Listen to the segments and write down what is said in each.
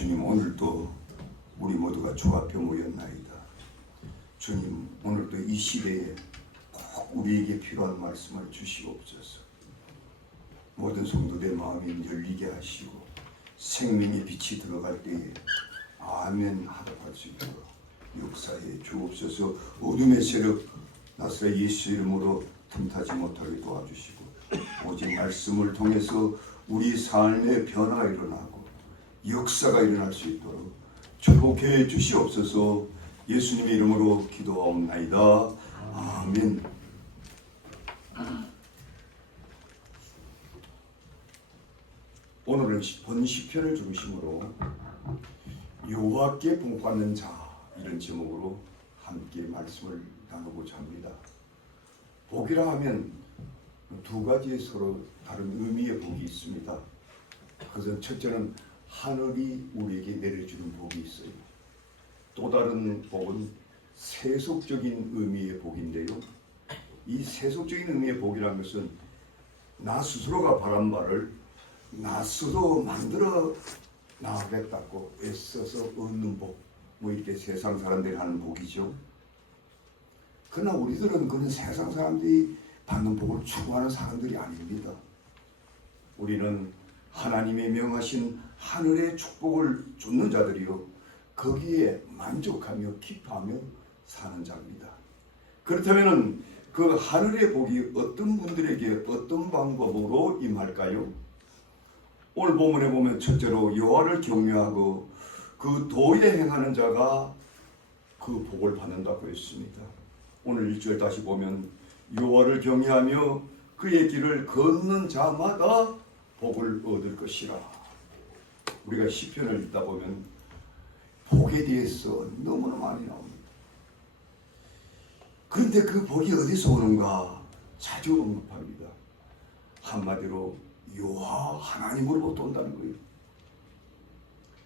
주님, 오늘도 우리 모두가 주 앞에 모였나이다. 주님, 오늘도 이 시대에 꼭 우리에게 필요한 말씀을 주시옵소서. 모든 성도들 마음이 열리게 하시고 생명의 빛이 들어갈 때에 아멘 하도록 할 수 있도록 역사에 주옵소서. 어둠의 세력 나사렛 예수 이름으로 틈타지 못하게 도와주시고 오직 말씀을 통해서 우리 삶의 변화가 일어나고 역사가 일어날 수 있도록 축복해 주시옵소서. 예수님의 이름으로 기도하옵나이다. 아멘. 오늘은 본 시편을 중심으로 여호와께 복받는 자, 이런 제목으로 함께 말씀을 나누고자 합니다. 복이라 하면 두 가지의 서로 다른 의미의 복이 있습니다. 그것은 첫째는 하늘이 우리에게 내려주는 복이 있어요. 또 다른 복은 세속적인 의미의 복인데요. 이 세속적인 의미의 복이라는 것은 나 스스로가 바란 바를 나 스스로 만들어 나가겠다고 애써서 얻는 복, 뭐 이렇게 세상 사람들이 하는 복이죠. 그러나 우리들은 그런 세상 사람들이 받는 복을 추구하는 사람들이 아닙니다. 우리는 하나님의 명하신 하늘의 축복을 쫓는 자들이요, 거기에 만족하며 기뻐하며 사는 자입니다. 그렇다면 그 하늘의 복이 어떤 분들에게 어떤 방법으로 임할까요? 오늘 본문에 보면 첫째로 여호와를 경외하고 그 도에 행하는 자가 그 복을 받는다고 했습니다. 오늘 1절 다시 보면 여호와를 경외하며 그의 길을 걷는 자마다 복을 얻을 것이라. 우리가 시편을 읽다 보면 복에 대해서 너무나 많이 나옵니다. 그런데 그 복이 어디서 오는가 자주 언급합니다. 한마디로 여호와 하나님으로부터 온다는 거예요.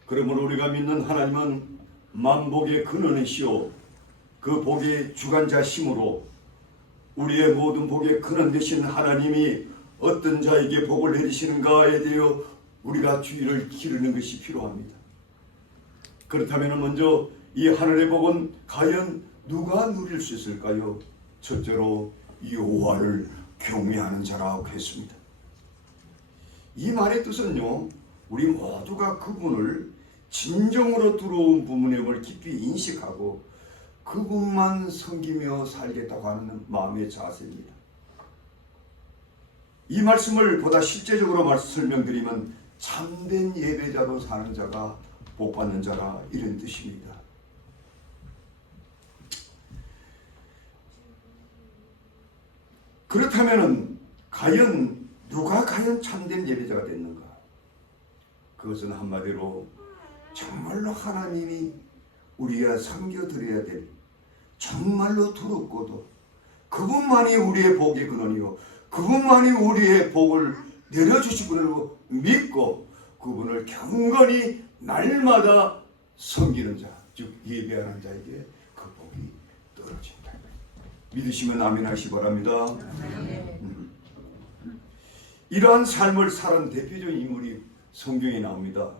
그러므로 우리가 믿는 하나님은 만복의 근원이시오 그 복의 주관자심으로 우리의 모든 복의 근원 되신 하나님이 어떤 자에게 복을 내리시는가에 대해 우리가 주의를 기르는 것이 필요합니다. 그렇다면 먼저 이 하늘의 복은 과연 누가 누릴 수 있을까요? 첫째로 여호와를 경외하는 자라고 했습니다. 이 말의 뜻은요, 우리 모두가 그분을 진정으로 들어온 부분임을 깊이 인식하고 그분만 섬기며 살겠다고 하는 마음의 자세입니다. 이 말씀을 보다 실제적으로 설명드리면 참된 예배자로 사는 자가 복받는 자라, 이런 뜻입니다. 그렇다면 누가 과연 참된 예배자가 됐는가? 그것은 한마디로 정말로 하나님이 우리가 섬겨드려야 될, 정말로 두렵고도 그분만이 우리의 복의 근원이요, 그분만이 우리의 복을 내려주실 분으로 믿고 그분을 경건히 날마다 섬기는 자, 즉 예배하는 자에게 그 복이 떨어진다. 믿으시면 아멘 하시기 바랍니다. 이러한 삶을 살은 대표적인 인물이 성경에 나옵니다.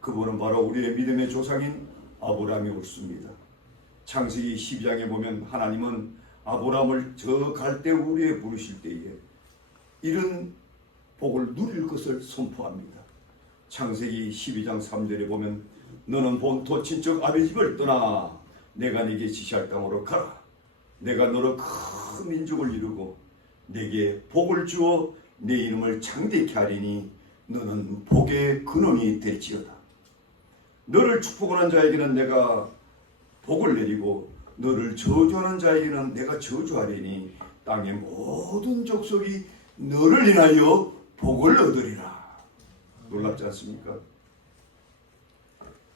그분은 바로 우리의 믿음의 조상인 아브라함이 옳습니다. 창세기 12장에 보면 하나님은 아브라함을 저 갈대우리에 부르실 때에 이런 복을 누릴 것을 선포합니다. 창세기 12장 3절에 보면 너는 본토 친척 아비 집을 떠나 내가 네게 지시할 땅으로 가라. 내가 너로 큰 민족을 이루고 네게 복을 주어 내 이름을 창대케 하리니 너는 복의 근원이 될지어다. 너를 축복하는 자에게는 내가 복을 내리고 너를 저주하는 자에게는 내가 저주하리니 땅의 모든 족속이 너를 인하여 복을 얻으리라. 놀랍지 않습니까?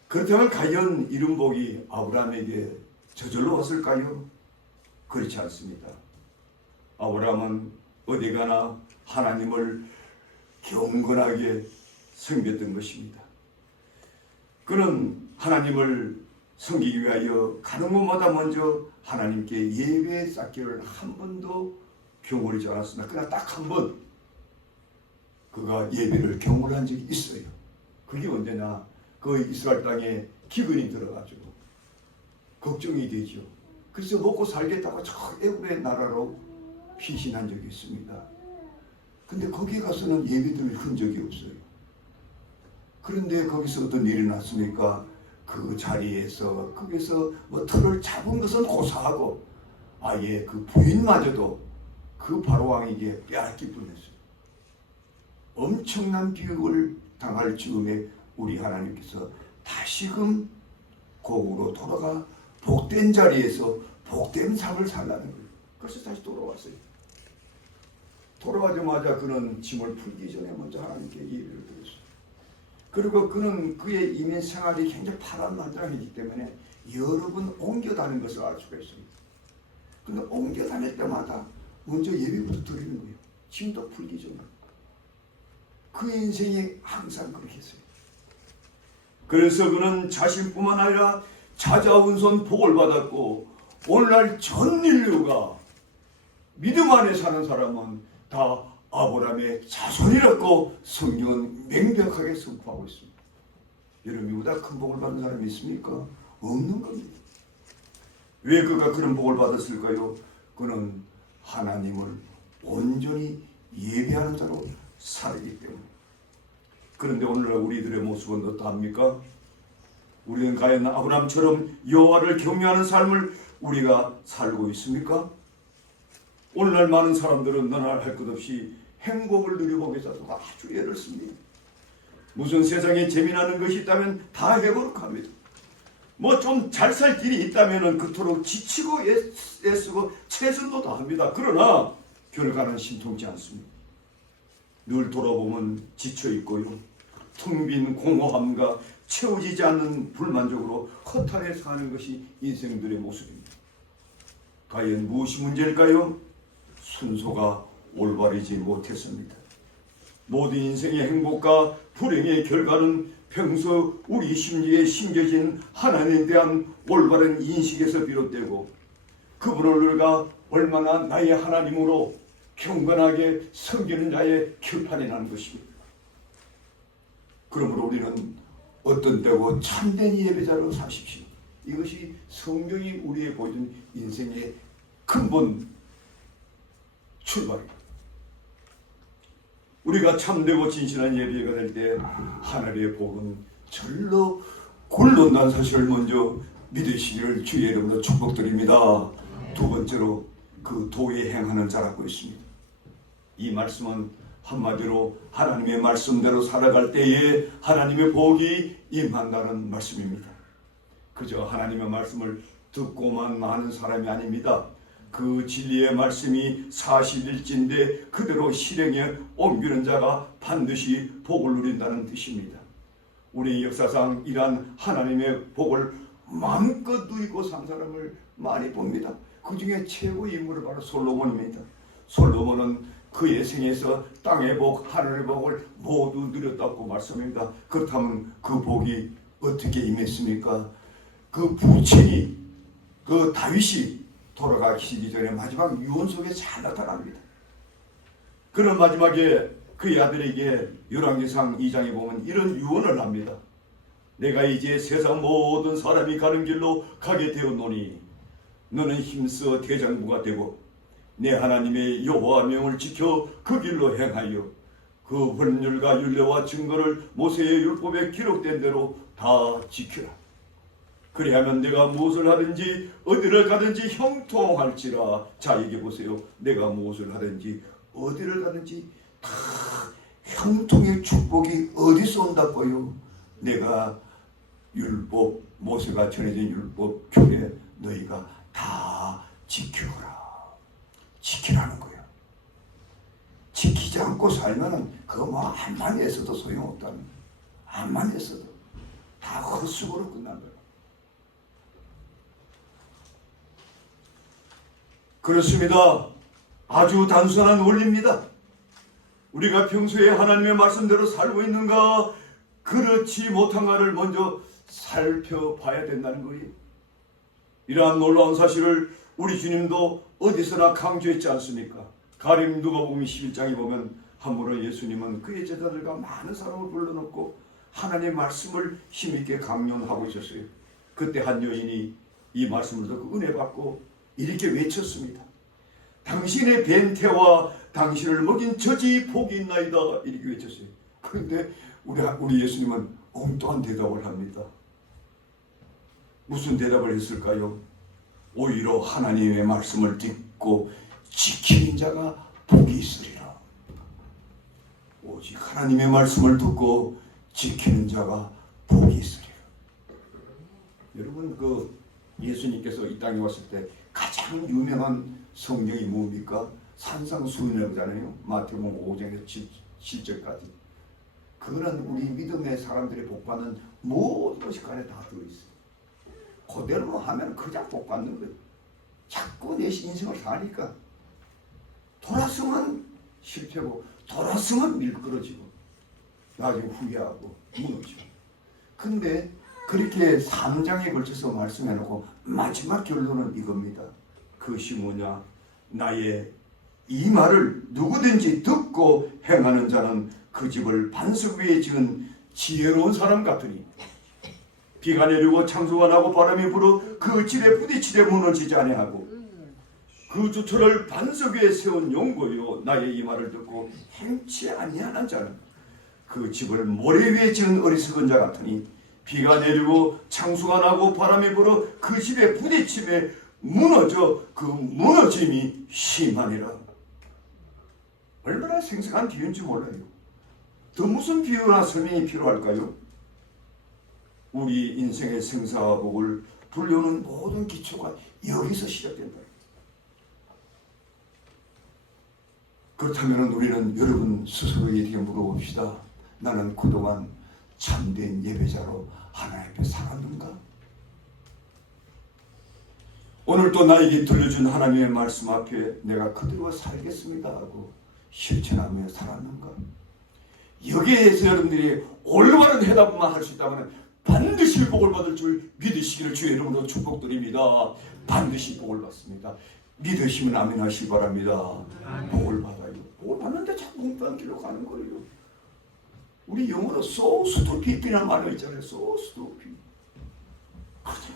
그렇다면 과연 이런 복이 아브라함에게 저절로 왔을까요? 그렇지 않습니다. 아브라함은 어디 가나 하나님을 경건하게 섬겼던 것입니다. 그는 하나님을 섬기기 위하여 가는 곳마다 먼저 하나님께 예배 쌓기를 한 번도 경홀하지 않았습니다. 그러나 딱 한 번 그가 예배를 경홀한 적이 있어요. 그게 언제나 그 이스라엘 땅에 기근이 들어가지고 걱정이 되죠. 그래서 먹고 살겠다고 저 애굽의 나라로 피신한 적이 있습니다. 근데 거기 가서는 예배드릴 흔적이 없어요. 그런데 거기서 어떤 일이 났습니까? 그 자리에서 거기서 뭐 틀을 잡은 것은 고사하고 아예 그 부인마저도 그 바로왕에게 빼앗길 뻔했어요. 엄청난 비극을 당할 즈음에 우리 하나님께서 다시금 고국으로 돌아가 복된 자리에서 복된 삶을 살라는 거예요. 그래서 다시 돌아왔어요. 돌아가자마자 그는 짐을 풀기 전에 먼저 하나님께 예배를 드렸어요. 그리고 그는 그의 이민 생활이 굉장히 파란만장했기 때문에 여러 번 옮겨 다닌 것을 알 수가 있습니다. 근데 옮겨 다닐 때마다 먼저 예배부터 드리는 거예요. 짐도 풀기 전에. 그 인생이 항상 그렇게 했어요. 그래서 그는 자신뿐만 아니라 찾아온 손 복을 받았고 오늘날 전 인류가 믿음 안에 사는 사람은 다 아브라함의 자손이라고 성경은 명백하게 선포하고 있습니다. 여러분 이보다 큰 복을 받는 사람이 있습니까? 없는 겁니다. 왜 그가 그런 복을 받았을까요? 그는 하나님을 온전히 예배하는 자로 살기 때문에. 그런데 오늘날 우리들의 모습은 어떠합니까? 우리는 과연 아브라함처럼 여호와를 경외하는 삶을 우리가 살고 있습니까? 오늘날 많은 사람들은 너나 할 것 없이 행복을 누려보기 위해서 아주 애를 씁니다. 무슨 세상에 재미나는 것이 있다면 다 해보려고 합니다. 뭐 좀 잘 살 길이 있다면 그토록 지치고 애쓰고 최선도 다합니다. 그러나 결과는 신통치 않습니다. 늘 돌아보면 지쳐있고요. 텅 빈 공허함과 채워지지 않는 불만족으로 허탈해 사는 것이 인생들의 모습입니다. 과연 무엇이 문제일까요? 순서가 올바르지 못했습니다. 모든 인생의 행복과 불행의 결과는 평소 우리 심리에 심겨진 하나님에 대한 올바른 인식에서 비롯되고 그분을 우리가 얼마나 나의 하나님으로 경건하게 섬기는 자의 결판이 나는 것입니다. 그러므로 우리는 어떤 때고 참된 예배자로 사십시오. 이것이 성경이 우리에게 보여준 인생의 근본 출발입니다. 우리가 참되고 진실한 예배가 될 때 하늘의 복은 절로 굴러온다는 사실을 먼저 믿으시기를 주의 이름으로 축복드립니다. 두 번째로 그 도에 행하는 자라고 있습니다. 이 말씀은 한마디로 하나님의 말씀대로 살아갈 때에 하나님의 복이 임한다는 말씀입니다. 그저 하나님의 말씀을 듣고만 마는 사람이 아닙니다. 그 진리의 말씀이 사실일진데 그대로 실행에 옮기는 자가 반드시 복을 누린다는 뜻입니다. 우리 역사상 이러한 하나님의 복을 마음껏 누리고 산 사람을 많이 봅니다. 그 중에 최고의 인물은 바로 솔로몬입니다. 솔로몬은 그의 생에서 땅의 복, 하늘의 복을 모두 누렸다고 말씀합니다. 그렇다면 그 복이 어떻게 임했습니까? 그 부친이, 그 다윗이 돌아가시기 전에 마지막 유언 속에 잘 나타납니다. 그런 마지막에 그의 아들에게 열왕기상 2장에 보면 이런 유언을 합니다. 내가 이제 세상 모든 사람이 가는 길로 가게 되었노니 너는 힘써 대장부가 되고 내 하나님의 여호와 명을 지켜 그 길로 행하여 그 법률과 율례와 증거를 모세의 율법에 기록된 대로 다 지키라. 그리하면 내가 무엇을 하든지 어디를 가든지 형통할지라. 자, 얘기해 보세요. 내가 무엇을 하든지 어디를 가든지 다 형통의 축복이 어디서 온다고요? 내가 율법, 모세가 전해진 율법 교례 너희가 다 지켜라. 지키라는 거예요. 지키지 않고 살면은 그거 뭐 암만 애써도 소용없다는 거예요. 암만 애써도 다 헛수고로 끝난 거예요. 그렇습니다. 아주 단순한 원리입니다. 우리가 평소에 하나님의 말씀대로 살고 있는가, 그렇지 못한가를 먼저 살펴봐야 된다는 거예요. 이러한 놀라운 사실을 우리 주님도 어디서나 강조했지 않습니까? 가룟 누가복음 11장에 보면 한번은 예수님은 그의 제자들과 많은 사람을 불러놓고 하나님의 말씀을 힘있게 강론하고 있었어요. 그때 한 여인이 이 말씀을 듣고 은혜 받고 이렇게 외쳤습니다. 당신의 벤태와 당신을 먹인 젖이 복이 있나이다. 이렇게 외쳤어요. 그런데 우리 예수님은 엉뚱한 대답을 합니다. 무슨 대답을 했을까요? 오히려 하나님의 말씀을 듣고 지키는 자가 복이 있으리라. 오직 하나님의 말씀을 듣고 지키는 자가 복이 있으리라. 여러분, 그 예수님께서 이 땅에 왔을 때 가장 유명한 성경이 뭡니까? 산상수훈이라잖아요. 마태복음 5장에서 7절까지. 그거는 우리 믿음의 사람들이 복받는 모든 것이 그 안에 다 들어있어요. 그대로 하면 그냥 복받는 거예요. 자꾸 내 인생을 사니까 돌았으면 실패고 돌았으면 밀끄러지고 나중에 후회하고 무너지고. 근데 그렇게 3장에 걸쳐서 말씀해놓고 마지막 결론은 이겁니다. 그것이 뭐냐? 나의 이 말을 누구든지 듣고 행하는 자는 그 집을 반석 위에 지은 지혜로운 사람 같으니 비가 내리고 창수가 나고 바람이 불어 그 집에 부딪히되 무너지지 아니하고 그 주처를 반석 위에 세운 용고요. 나의 이 말을 듣고 행치 아니하는 자는 그 집을 모래 위에 지은 어리석은 자 같으니 비가 내리고 창수가 나고 바람이 불어 그 집에 부딪히며 무너져 그 무너짐이 심하니라. 얼마나 생생한 비유인지 몰라요. 더 무슨 비유나 설명이 필요할까요? 우리 인생의 생사와 복을 불려오는 모든 기초가 여기서 시작된다. 그렇다면 우리는 여러분 스스로에게 물어봅시다. 나는 그동안 참된 예배자로 하나님 앞에 살았는가? 오늘 또 나에게 들려준 하나님의 말씀 앞에 내가 그대로 살겠습니다 하고 실천하며 살았는가? 여기에서 여러분들이 올바른 해답만 할 수 있다면 반드시 복을 받을 줄 믿으시기를 주의 이름으로 축복드립니다. 반드시 복을 받습니다. 믿으시면 아멘 하시기 바랍니다. 복을 받아요. 복을 받는데 자꾸 엉뚱한 길로 가는 거예요. 우리 영어로 so stupid이라는 말이 있잖아요. so stupid.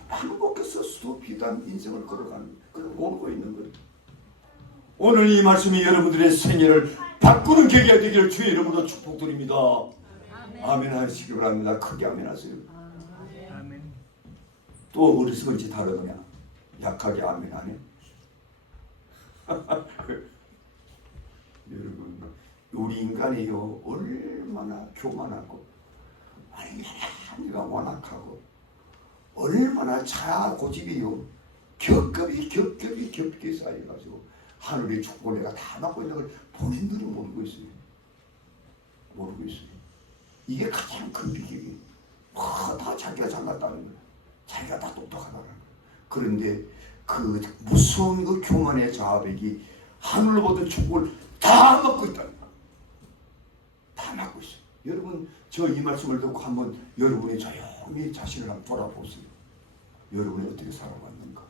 반복해서 stupid한 인생을 걸어가는, 그걸 모르고 있는 거예요. 오늘 이 말씀이 여러분들의 생애를 바꾸는 계기가 되기를 주의 이름으로 축복드립니다. 아멘 하시기 바랍니다. 크게 아멘 하세요. 또 어리석은지 다르느냐? 약하게 아멘 하네. 여러분, 우리 인간이요 얼마나 교만하고 얼마나 완악하고 얼마나 자아 고집이요 겹겹이 쌓여가지고 하늘의 축복을 내가 다 받고 있는 걸 본인들은 모르고 있어요. 모르고 있어요. 이게 가장 큰 비결이에요. 다 자기가 잘났다는 거예요. 자기가 다 똑똑하다는 거예요. 그런데 그 무서운 그 교만의 자아백이 하늘로부터 축복을 다 먹고 있다는 거예요. 다 막고 있어요. 여러분, 저 이 말씀을 듣고 한번 여러분이 조용히 자신을 한번 돌아보세요. 여러분이 어떻게 살아왔는가?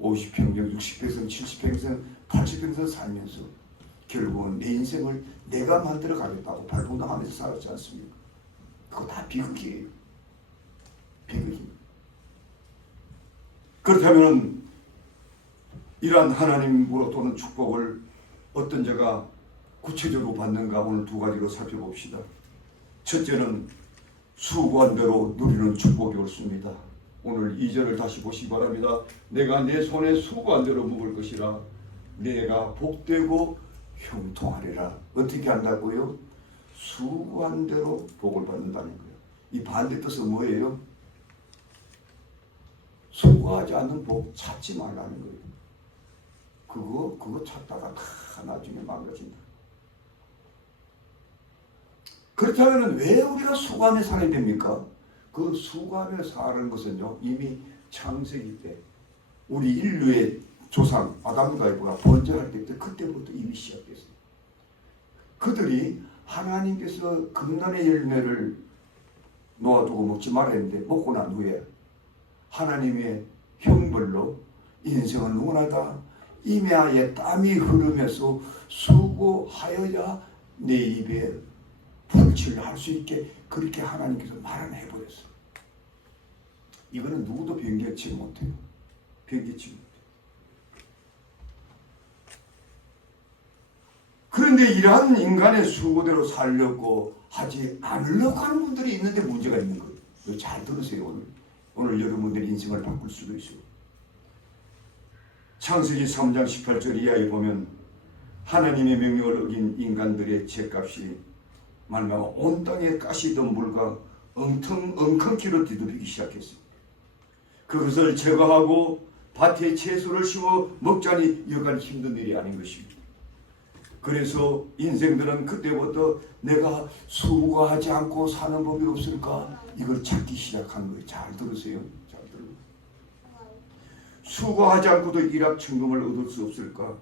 50평생, 60평생, 70평생, 80평생 살면서 결국은 내 인생을 내가 만들어 가겠다고 발버둥하면서 살았지 않습니까? 그거 다 비극이에요. 비극입니다. 그렇다면 이러한 하나님으로부터 오는 축복을 어떤 자가 구체적으로 받는가 오늘 두 가지로 살펴봅시다. 첫째는 수고한 대로 누리는 축복이 옳습니다. 오늘 2절을 다시 보시기 바랍니다. 내가 내 손에 수고한 대로 먹을 것이라 내가 복되고 형통하리라. 어떻게 한다고요? 수고한 대로 복을 받는다는 거예요. 이 반대 뜻은 뭐예요? 수고하지 않는 복 찾지 말라는 거예요. 그거 찾다가 다 나중에 망가진다. 그렇다면 왜 우리가 수고하며 살아야 됩니까? 그 수고하며 사는 것은요, 이미 창세기 때 우리 인류의 조상 아담과 에바가 번제할 때부터 그때부터 이미 시작됐어요. 그들이 하나님께서 금난의 열매를 놓아두고 먹지 말아야 했는데 먹고 난 후에 하나님의 형벌로 인생은 누구나 다 이마에 땀이 흐르면서 수고하여야 내 입에 불치를 할 수 있게 그렇게 하나님께서 마련해버렸어. 이거는 누구도 변개치 못해요. 변개치 못해요. 그런데 이러한 인간의 수고대로 살려고 하지 않으려고 하는 분들이 있는데 문제가 있는 거예요. 잘 들으세요. 오늘 여러분들의 인생을 바꿀 수도 있어요. 창세기 3장 18절 이하에 보면 하나님의 명령을 어긴 인간들의 죄값이 말미암아 온 땅에 가시던 물과 엉겅퀴로 뒤덮이기 시작했습니다. 그것을 제거하고 밭에 채소를 심어 먹자니 여간 힘든 일이 아닌 것입니다. 그래서 인생들은 그때부터 내가 수고하지 않고 사는 법이 없을까? 이걸 찾기 시작한 거예요. 잘 들으세요. 잘 들어요. 수고하지 않고도 일확천금을 얻을 수 없을까?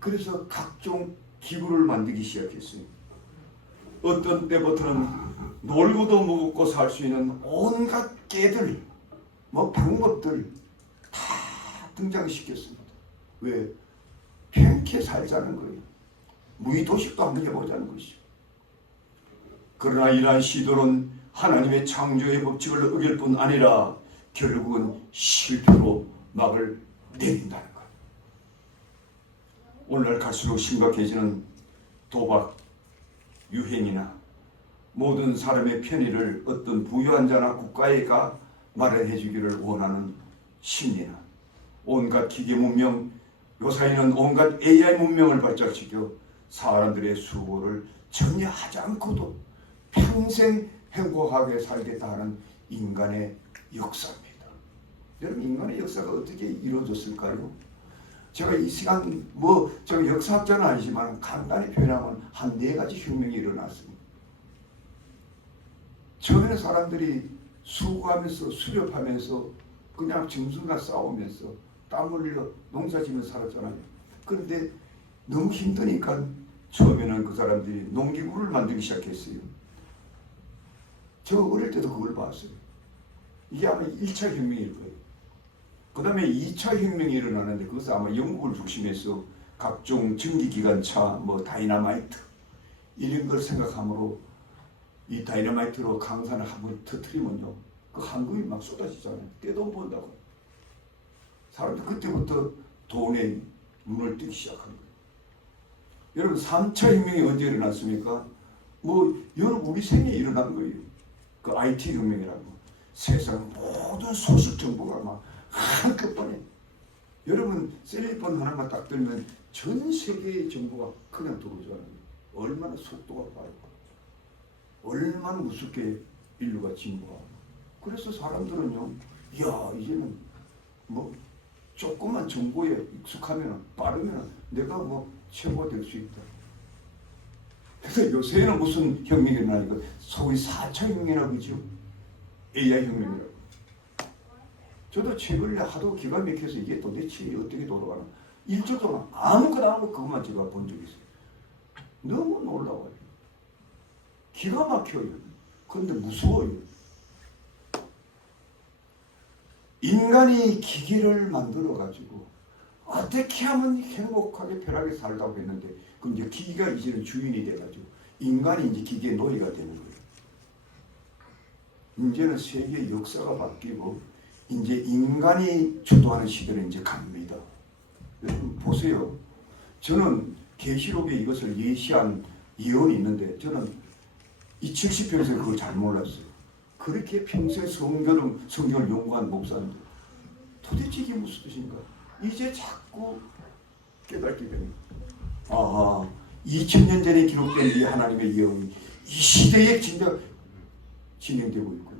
그래서 각종 기구를 만들기 시작했어요. 어떤 때부터는 놀고도 먹고 살 수 있는 온갖 깨들, 방법들 다 등장시켰습니다. 왜? 편케 살자는 거예요. 무의도식도 한번 해보자는 것이죠. 그러나 이러한 시도는 하나님의 창조의 법칙을 어길 뿐 아니라 결국은 실패로 막을 내린다는 것. 오늘날 갈수록 심각해지는 도박, 유행이나 모든 사람의 편의를 어떤 부유한 자나 국가가 마련해 주기를 원하는 심리나 온갖 기계 문명, 요사이는 온갖 AI 문명을 발달시켜 사람들의 수고를 전혀 하지 않고도 평생 행복하게 살겠다 하는 인간의 역사입니다. 여러분, 인간의 역사가 어떻게 이루어졌을까요? 제가 이 시간 제가 역사학자는 아니지만 간단히 표현하면 한 4가지 혁명이 일어났습니다. 처음에는 사람들이 수고하면서 수렵하면서 그냥 짐승과 싸우면서 땀 흘려 농사지면서 살았잖아요. 그런데 너무 힘드니까 처음에는 그 사람들이 농기구를 만들기 시작했어요. 저 어릴 때도 그걸 봤어요. 이게 아마 1차 혁명일 거예요. 그 다음에 2차 혁명이 일어나는데 그것은 아마 영국을 중심해서 각종 전기기관차, 다이너마이트 이런 걸 생각하므로 이 다이너마이트로 강산을 한번 터뜨리면요, 그 황금이 막 쏟아지잖아요. 떼돈 번다고. 사람들 그때부터 돈에 눈을 뜨기 시작한 거예요. 여러분, 3차 혁명이 언제 일어났습니까? 여러분 우리 생에 일어난 거예요. 그 IT 혁명이라고. 세상 모든 소식 정보가 막 한꺼번에. 여러분, 셀리폰 하나만 딱 들면 전 세계의 정보가 그냥 들어오잖아요. 얼마나 속도가 빠르고 얼마나 우습게 인류가 진보하고. 그래서 사람들은요, 이제는 조금만 정보에 익숙하면 빠르면 내가 최고가 될 수 있다. 그래서 요새는 무슨 혁명이 일어나니까 소위 4차 혁명이라고 그러죠. AI 혁명이라고. 저도 최근에 하도 기가 막혀서 이게 도대체 어떻게 돌아가나. 일주일 동안 아무것도 안 하고 그것만 제가 본 적이 있어요. 너무 놀라워요. 기가 막혀요. 그런데 무서워요. 인간이 기계를 만들어가지고 어떻게 하면 행복하게 편하게 살다고 했는데, 그럼 이제 기계가 이제는 주인이 돼가지고 인간이 이제 기계의 노예가 되는 거예요. 이제는 세계의 역사가 바뀌고 이제 인간이 주도하는 시대는 이제 갑니다. 여러분 보세요. 저는 계시록에 이것을 예시한 예언이 있는데 저는 이 70평생 그걸 잘 몰랐어요. 그렇게 평생 성경을 연구한 목사님들 도대체 이게 무슨 뜻인가? 이제 자꾸 깨닫게 됩니다. 2000년 전에 기록된 이 하나님의 예언이 이 시대에 진짜 진행되고 있고요.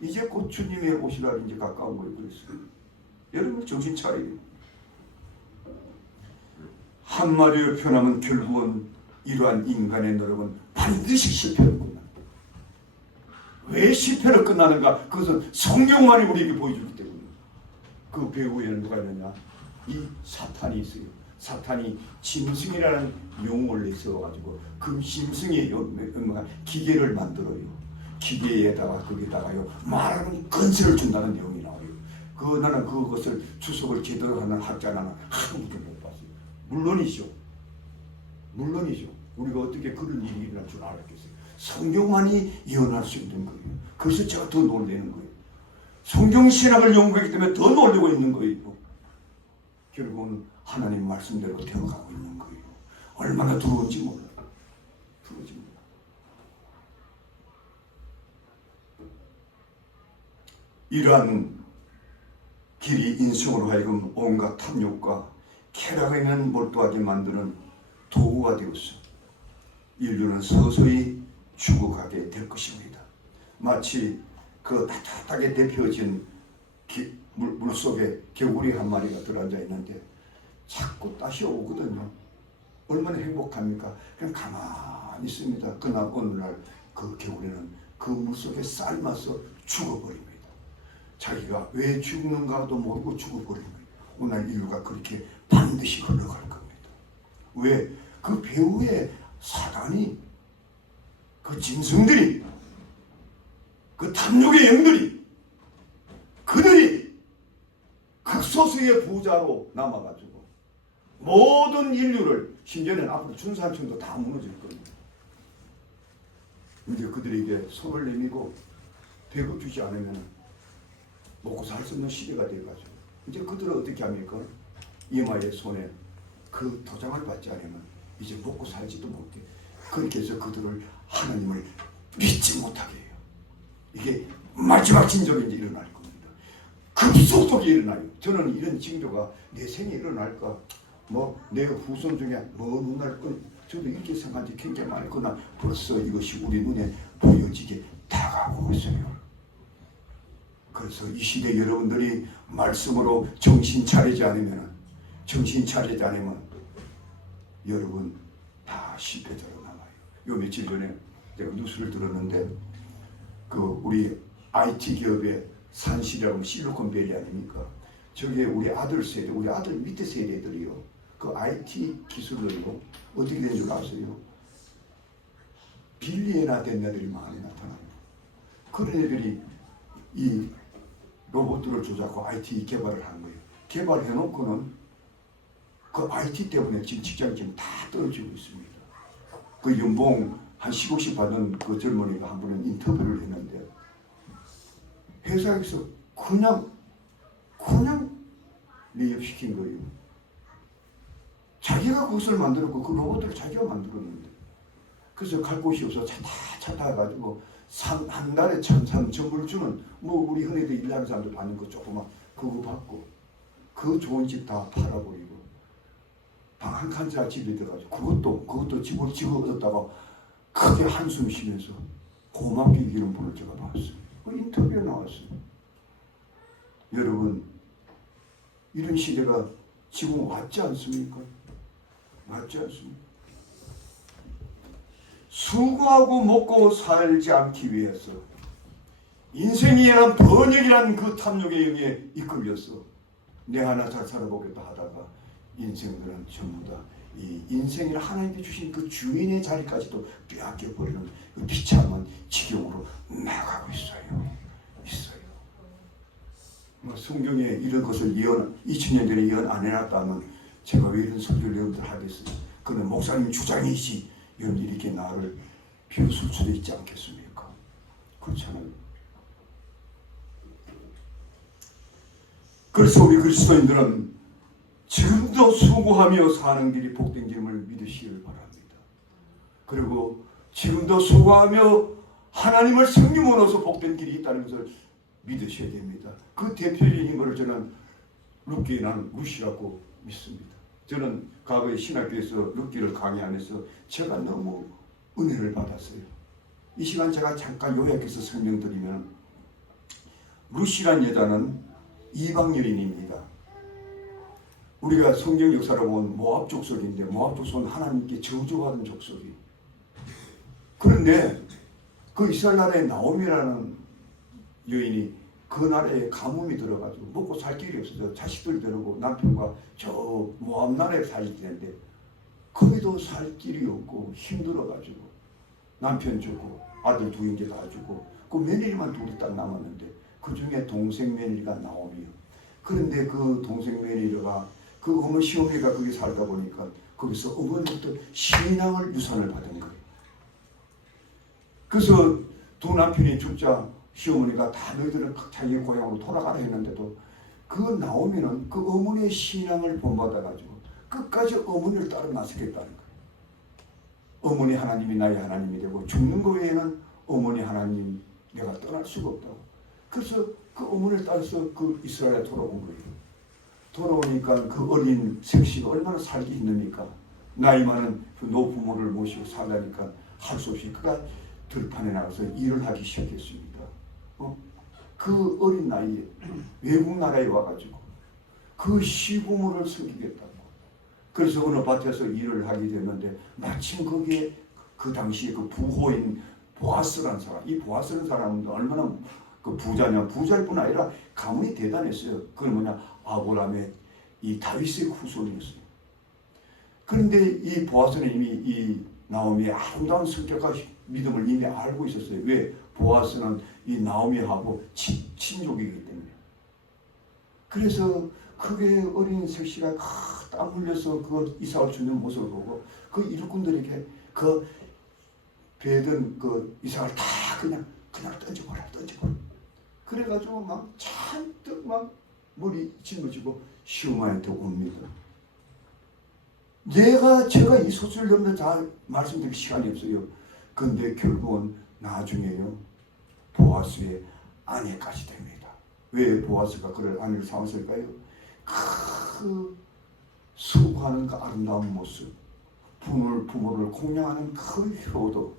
이제 곧 주님의 오시라 이제 가까운 거예요. 그랬어요. 여러분 정신 차려요. 한마디로 표현하면 결국은 이러한 인간의 노력은 반드시 실패로 끝난다. 왜 실패로 끝나는가? 그것은 성경만이 우리에게 보여주기 때문에. 그 배후에는 누가 있느냐? 이 사탄이 있어요. 사탄이 짐승이라는 용어를 내세워가지고 그 짐승의 기계를 만들어요. 기계에다가 거기다가요 말하는 건설을 준다는 내용이 나와요. 나는 그것을 주석을 제대로 하는 학자는 한 번도 못 봤어요. 물론이죠. 우리가 어떻게 그런 일이 일어날 줄 알았겠어요? 성경만이 예언할 수 있는 거예요. 그래서 제가 더 놀라는 거예요. 성경 신학을 연구했기 때문에 더 놀라고 있는 거예요. 결국은 하나님 말씀대로 되어가고 있는 거예요. 얼마나 두려운지 몰라요. 두려운지 몰라요. 이러한 길이 인생으로 하여금 온갖 탐욕과 쾌락에는 몰두하게 만드는 도구가 되었어. 인류는 서서히 죽어가게 될 것입니다. 마치 그 따뜻하게 데펴진 물속에 개구리 한 마리가 들어앉아 있는데 자꾸 따시 오거든요. 얼마나 행복합니까? 그냥 가만히 있습니다. 그러나 어느 날 그 개구리는 그 물속에 삶아서 죽어버립니다. 자기가 왜 죽는가도 모르고 죽어버립니다. 오늘 인류가 그렇게 반드시 흘러갈 겁니다. 왜? 그 배후에 사단이, 그 짐승들이, 그 탐욕의 영들이, 그들이 극소수의 부자로 남아가지고 모든 인류를, 심지어는 앞으로 중산층도 다 무너질 겁니다. 이제 그들에게 손을 내밀고 배급 주지 않으면 먹고 살 수 없는 시대가 되어가지고 이제 그들은 어떻게 합니까? 이마의 손에 그 도장을 받지 않으면 이제 먹고 살지도 못해. 그렇게 해서 그들을 하나님을 믿지 못하게 해요. 이게 마지막 징조가 이제 일어날 겁니다. 급속도로 일어나요. 저는 이런 징조가 내 생에 일어날까, 내 후손 중에 눈알 건 저도 이렇게 생각한 지 굉장히 많거나 벌써 이것이 우리 눈에 보여지게 다가오고 있어요. 그래서 이 시대 여러분들이 말씀으로 정신 차리지 않으면 여러분 다 실패자로 남아요. 요 며칠 전에 내가 뉴스를 들었는데 그 우리 IT 기업의 산실이라고 실리콘밸리 아닙니까? 저게 우리 아들 세대, 우리 아들 밑에 세대들이요. 그 IT 기술로 어떻게 된 줄 아세요? 빌리에나 된 애들이 많이 나타나요. 그런 애들이 이 로봇들을 조작하고 IT 개발을 한 거예요. 개발해놓고는 그 IT 때문에 지금 직장이 지금 다 떨어지고 있습니다. 그 연봉 한 10억씩 받는 그 젊은이가 한 번은 인터뷰를 했는데 회사에서 그냥 레이업시킨 거예요. 자기가 그것을 만들었고 그 로봇을 자기가 만들었는데 그래서 갈 곳이 없어서 차 타가지고 한 달에 산 정보를 주는 우리 흔히들 일하는 사람들 받는 거 조그만 그거 받고 그 좋은 집 다 팔아버리고 방 한 칸짜리 집에 들어가지고 그것도 집을 얻었다가 크게 한숨 쉬면서 고맙게 이기는 분을 제가 봤어요. 그 인터뷰에 나왔어요. 여러분 이런 시대가 지금 왔지 않습니까? 맞지 않습니까? 수고하고 먹고 살지 않기 위해서 인생이란 번역이란 그 탐욕의 영에 이끌려서 내 하나 잘 살아보겠다 하다가 인생들은 전부 다 이 인생이라 하나님께 주신 그 주인의 자리까지도 빼앗겨버리는 그 비참한 지경으로 나가고 있어요. 성경에 이런 것을 2000년 전에 예언 안 해놨다면 제가 왜 이런 설교를 여러분들 하겠어요? 그는 목사님 주장이지 여러분들이 이렇게 나를 비웃을 수도 있지 않겠습니까? 그렇잖아요. 그래서 우리 그리스도인들은 지금도 수고하며 사는 길이 복된 길임을 믿으시길 바랍니다. 그리고 지금도 수고하며 하나님을 성령으로서 복된 길이 있다는 것을 믿으셔야 됩니다. 그 대표적인 것을 저는 룻기는 룻이라고 믿습니다. 저는 과거에 신학교에서 룻기를 강의하면서 제가 너무 은혜를 받았어요. 이 시간 제가 잠깐 요약해서 설명드리면 룻이란 여자는 이방 여인입니다. 우리가 성경 역사를 보면 모압 족속인데 모압 족속은 하나님께 저주받은 족속이. 그런데 그 이스라엘 나라에 나오미라는 여인이 그 나라에 가뭄이 들어가지고 먹고 살 길이 없어서 자식들 데리고 남편과 저 모압 나라에 살지는데 거기도 살 길이 없고 힘들어가지고 남편 주고 아들 두 형제 다 주고 그 며느리만 둘이 딱 남았는데 그 중에 동생 며느리가 나오미요. 그런데 그 동생 며느리가 그 어머 시어머니가 거기 살다 보니까 거기서 어머니부터 신앙을 유산을 받은 거예요. 그래서 두 남편이 죽자 시어머니가 다 너희들은 자기 고향으로 돌아가라 했는데도 그 나오면은 그 어머니의 신앙을 본받아가지고 끝까지 어머니를 따라 나서겠다는 거예요. 어머니 하나님이 나의 하나님이 되고 죽는 거 외에는 어머니 하나님 내가 떠날 수가 없다고. 그래서 그 어머니를 따라서 그 이스라엘에 돌아온 거예요. 돌아오니까 그 어린 색시가 얼마나 살기 힘듭니까? 나이 많은 그 노부모를 모시고 살다니까 할 수 없이 그가 들판에 나가서 일을 하기 시작했습니다. 그 어린 나이에 외국 나라에 와가지고 그 시부모를 섬기겠다고. 그래서 어느 밭에서 일을 하게 됐는데 마침 거기에 그 당시에 그 부호인 보아스라는 사람, 이 보아스라는 사람은 얼마나 그 부자냐, 부자일 뿐 아니라 가문이 대단했어요. 그건 뭐냐, 아브라함의 이 다윗의 후손이었어요. 그런데 이 보아스는 이미 이 나오미의 아름다운 성격과 믿음을 이미 알고 있었어요. 왜? 보아스는 이 나오미하고 친족이기 때문에. 그래서 그게 어린 색시가 땀 흘려서 그 이삭을 주는 모습을 보고 그 일꾼들에게 그 배든 그 이삭을 다 그냥 던져버려. 그래가지고 막 잔뜩 막 머리 짊어지고 시어머니한테 옵니다. 제가 이 소설을 넣으면 다 말씀드릴 시간이 없어요. 근데 결국은 나중에요, 보아스의 아내까지 됩니다. 왜 보아스가 그를 아내를 삼았을까요? 그 수고하는 그 아름다운 모습, 부모를 공양하는 그 효도,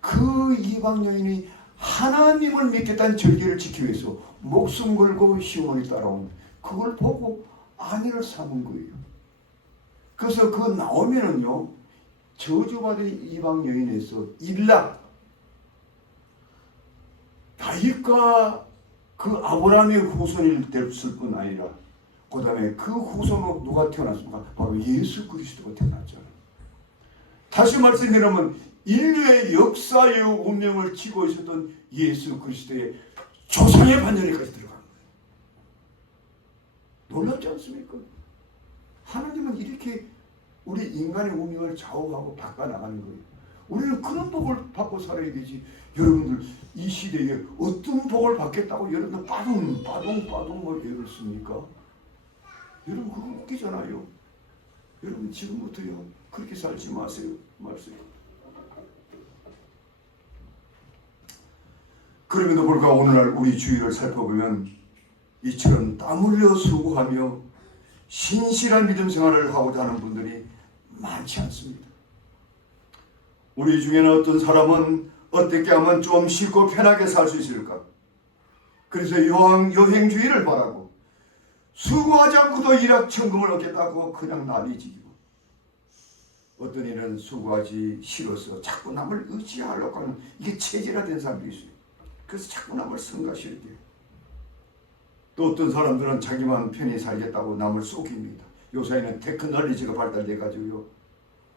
그 이방 여인이 하나님을 믿겠다는 절개를 지키기 위해서 목숨 걸고 시어머니 따라온 그걸 보고 아내를 삼은 거예요. 그래서 그 나오면은요, 저주받은 이방 여인에서 일락, 다윗과 그 아브라함의 후손이 됐을 뿐 아니라 그 다음에 그 후손으로 누가 태어났습니까? 바로 예수 그리스도가 태어났잖아요. 다시 말씀드리면 인류의 역사의 운명을 쥐고 있었던 예수 그리스도의 조상의 반열에까지 들어간 거예요. 놀랍지 않습니까? 하나님은 이렇게 우리 인간의 운명을 좌우하고 바꿔나가는 거예요. 우리는 그런 복을 받고 살아야 되지. 여러분들 이 시대에 어떤 복을 받겠다고 여러분들 빠둥 뭐 애를 씁니까? 여러분 그거 웃기잖아요. 여러분 지금부터요 그렇게 살지 마세요. 그럼에도 불구하고 오늘날 우리 주위를 살펴보면 이처럼 땀 흘려 수고하며 신실한 믿음 생활을 하고자 하는 분들이 많지 않습니다. 우리 중에는 어떤 사람은 어떻게 하면 좀 쉽고 편하게 살 수 있을까? 그래서 여행주의를 바라고 수고하지 않고도 일확천금을 얻겠다고 그냥 난리지기고, 어떤 이는 수고하지 싫어서 자꾸 남을 의지하려고 하는 이게 체질화된 사람들이 있어요. 그래서 자꾸 남을 성가시게. 또 어떤 사람들은 자기만 편히 살겠다고 남을 속입니다. 요새는 테크놀로지가 발달돼가지고요,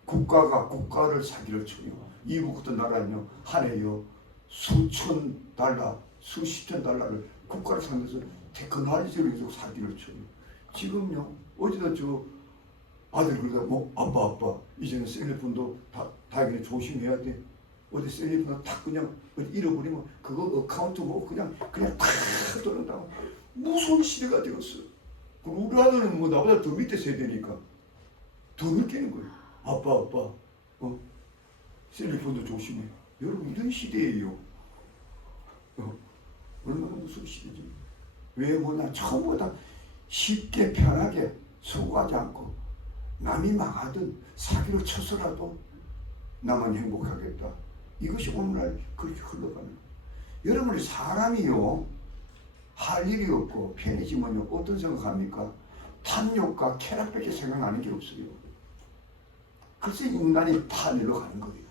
국가를 사기를 쳐요. 미국 같은 나라는요, 한 해요 수천 달러, 수십천 달러를 국가를 상대해서 테크놀로지로 계속 사기를 쳐요. 지금요, 어제도 저 아들 그러다 아빠 이제는 셀리폰도 다 그냥 조심해야 돼. 어디 셀리폰 다 그냥 잃어버리면 그거 어카운트 뭐 그냥 다 떠난다고. 무서운 시대가 되었어. 우리 아들은 뭐 나보다 더 밑에 세대니까 더 느끼는 거예요. 아빠 셀리폰도 조심해. 여러분 이런 시대예요. 얼마나 무서운 시대지. 왜 뭐냐, 처음보다 쉽게 편하게 수고하지 않고 남이 망하든 사기를 쳐서라도 나만 행복하겠다. 이것이 오늘날 그렇게 흘러가는. 여러분 사람이요 할 일이 없고 편해지면요 어떤 생각합니까? 탐욕과 쾌락밖에 생각나는 게 없어요. 그래서 인간이 파멸로 가는 거예요.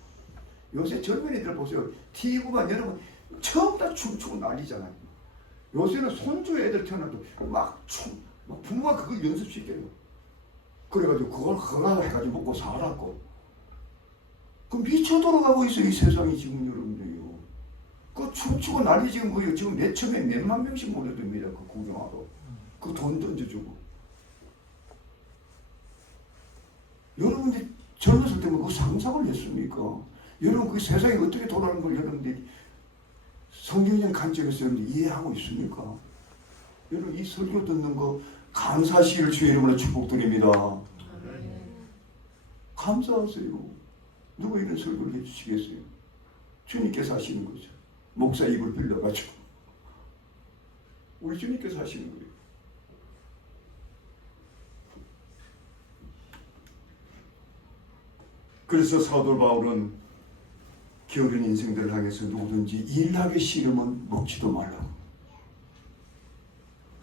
요새 젊은 애들 보세요. TV만 여러분 처음 다 춤추고 난리잖아요. 요새는 손주 애들 태어나도 막 부모가 그걸 연습시켜요. 그래가지고 그걸 해가지고 먹고 살았고. 그 미쳐 돌아가고 있어요. 이 세상이 지금 여러분들요. 그 춤추고 난리 지금 뭐예요. 지금 몇 천에 몇만 명씩 몰려듭니다. 그 구경하러. 그 돈 던져주고. 여러분들이 젊었을 때 뭐 그 상상을 했습니까? 여러분 그 세상이 어떻게 돌아가는 걸 여러분들이 성경적 관점에서 여러분들이 이해하고 있습니까? 여러분 이 설교 듣는 거 감사시를 주의 이름으로 축복드립니다. 감사하세요. 누가 이런 설교를 해주시겠어요? 주님께서 하시는 거죠. 목사 입을 빌려가지고 우리 주님께서 하시는 거예요. 그래서 사도 바울은 게으른 인생들을 향해서 누구든지 일하기 싫으면 먹지도 말라고.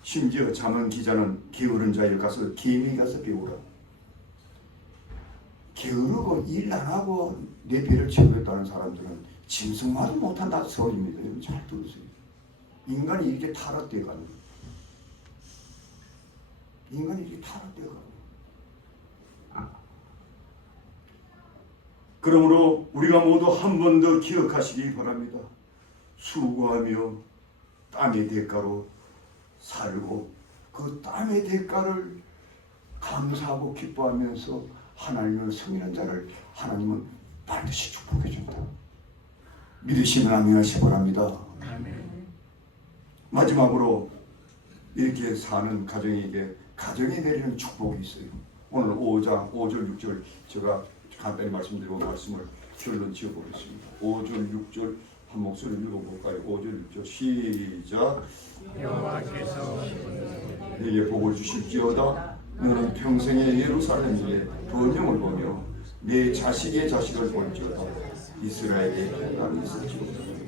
심지어 잠언 기자는 게으른 자에 가서 개미 가서 배우라. 게으르고 일 안 하고 내 배를 채우겠다는 사람들은 짐승마도 못한다 소리입니다. 여러분 잘 들으세요. 인간이 이렇게 타락되어 가는 거예요. 인간이 이렇게 타락되어 가는 거예요. 그러므로 우리가 모두 한 번 더 기억하시기 바랍니다. 수고하며 땀의 대가로 살고 그 땀의 대가를 감사하고 기뻐하면서 하나님을 섬기는 자를 하나님은 반드시 축복해 준다. 믿으시면 아멘하시기 바랍니다. 마지막으로 이렇게 사는 가정에게 가정이 내리는 축복이 있어요. 오늘 5장 5절 6절 제가 간단히 말씀드리고 말씀을 결론 지어보겠습니다. 5절 6절 한 목소리 읽어볼까요? 5절 6절 시작. 여호와께서 내게 복을 주실지어다. 너는 평생에 예루살렘에 번영을 보며 내 자식의 자식을 볼지어다. 이스라엘의 평강이 있을지어다.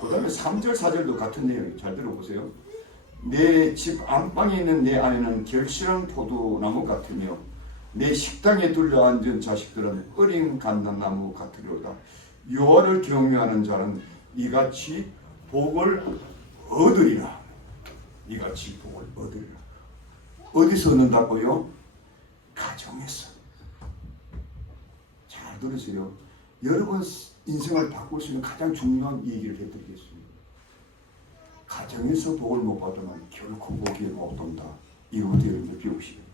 그 다음에 3절 4절도 같은 내용이에요. 잘 들어보세요. 내 집 안방에 있는 내 아내는 결실한 포도나무 같으며 내 식당에 둘러앉은 자식들은 어린 감람나무 같으리로다. 여호와를 경외하는 자는 이같이 복을 얻으리라. 이같이 복을 얻으리라. 어디서 얻는다고요? 가정에서. 잘 들으세요. 여러분 인생을 바꿀 수 있는 가장 중요한 얘기를 해드리겠습니다. 가정에서 복을 못 받으면 결코 복이 못 온다. 이것도 여러분들 배우시고.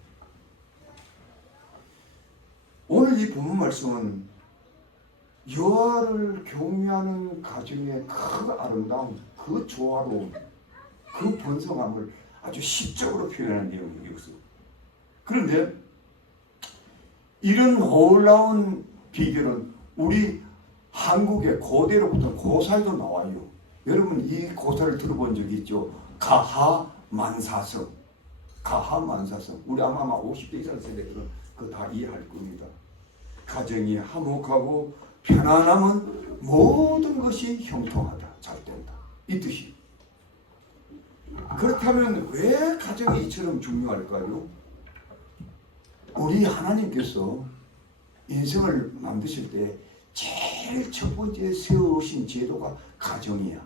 오늘 이 본문 말씀은 여호와를 경외하는 가정의 그 아름다움, 그 조화로움, 그 번성함을 아주 시적으로 표현하는 내용이에요. 그런데 이런 놀라운 비결은 우리 한국의 고대로부터 고사에도 나와요. 여러분 이 고사를 들어본 적이 있죠? 가하만사성. 가하만사성. 우리 아마 50대 이상 세대들은 그거 다 이해할 겁니다. 가정이 화목하고 편안하면 모든 것이 형통하다. 잘 된다. 이 뜻이에요. 그렇다면 왜 가정이 이처럼 중요할까요? 우리 하나님께서 인생을 만드실 때 제일 첫 번째 세우신 제도가 가정이야.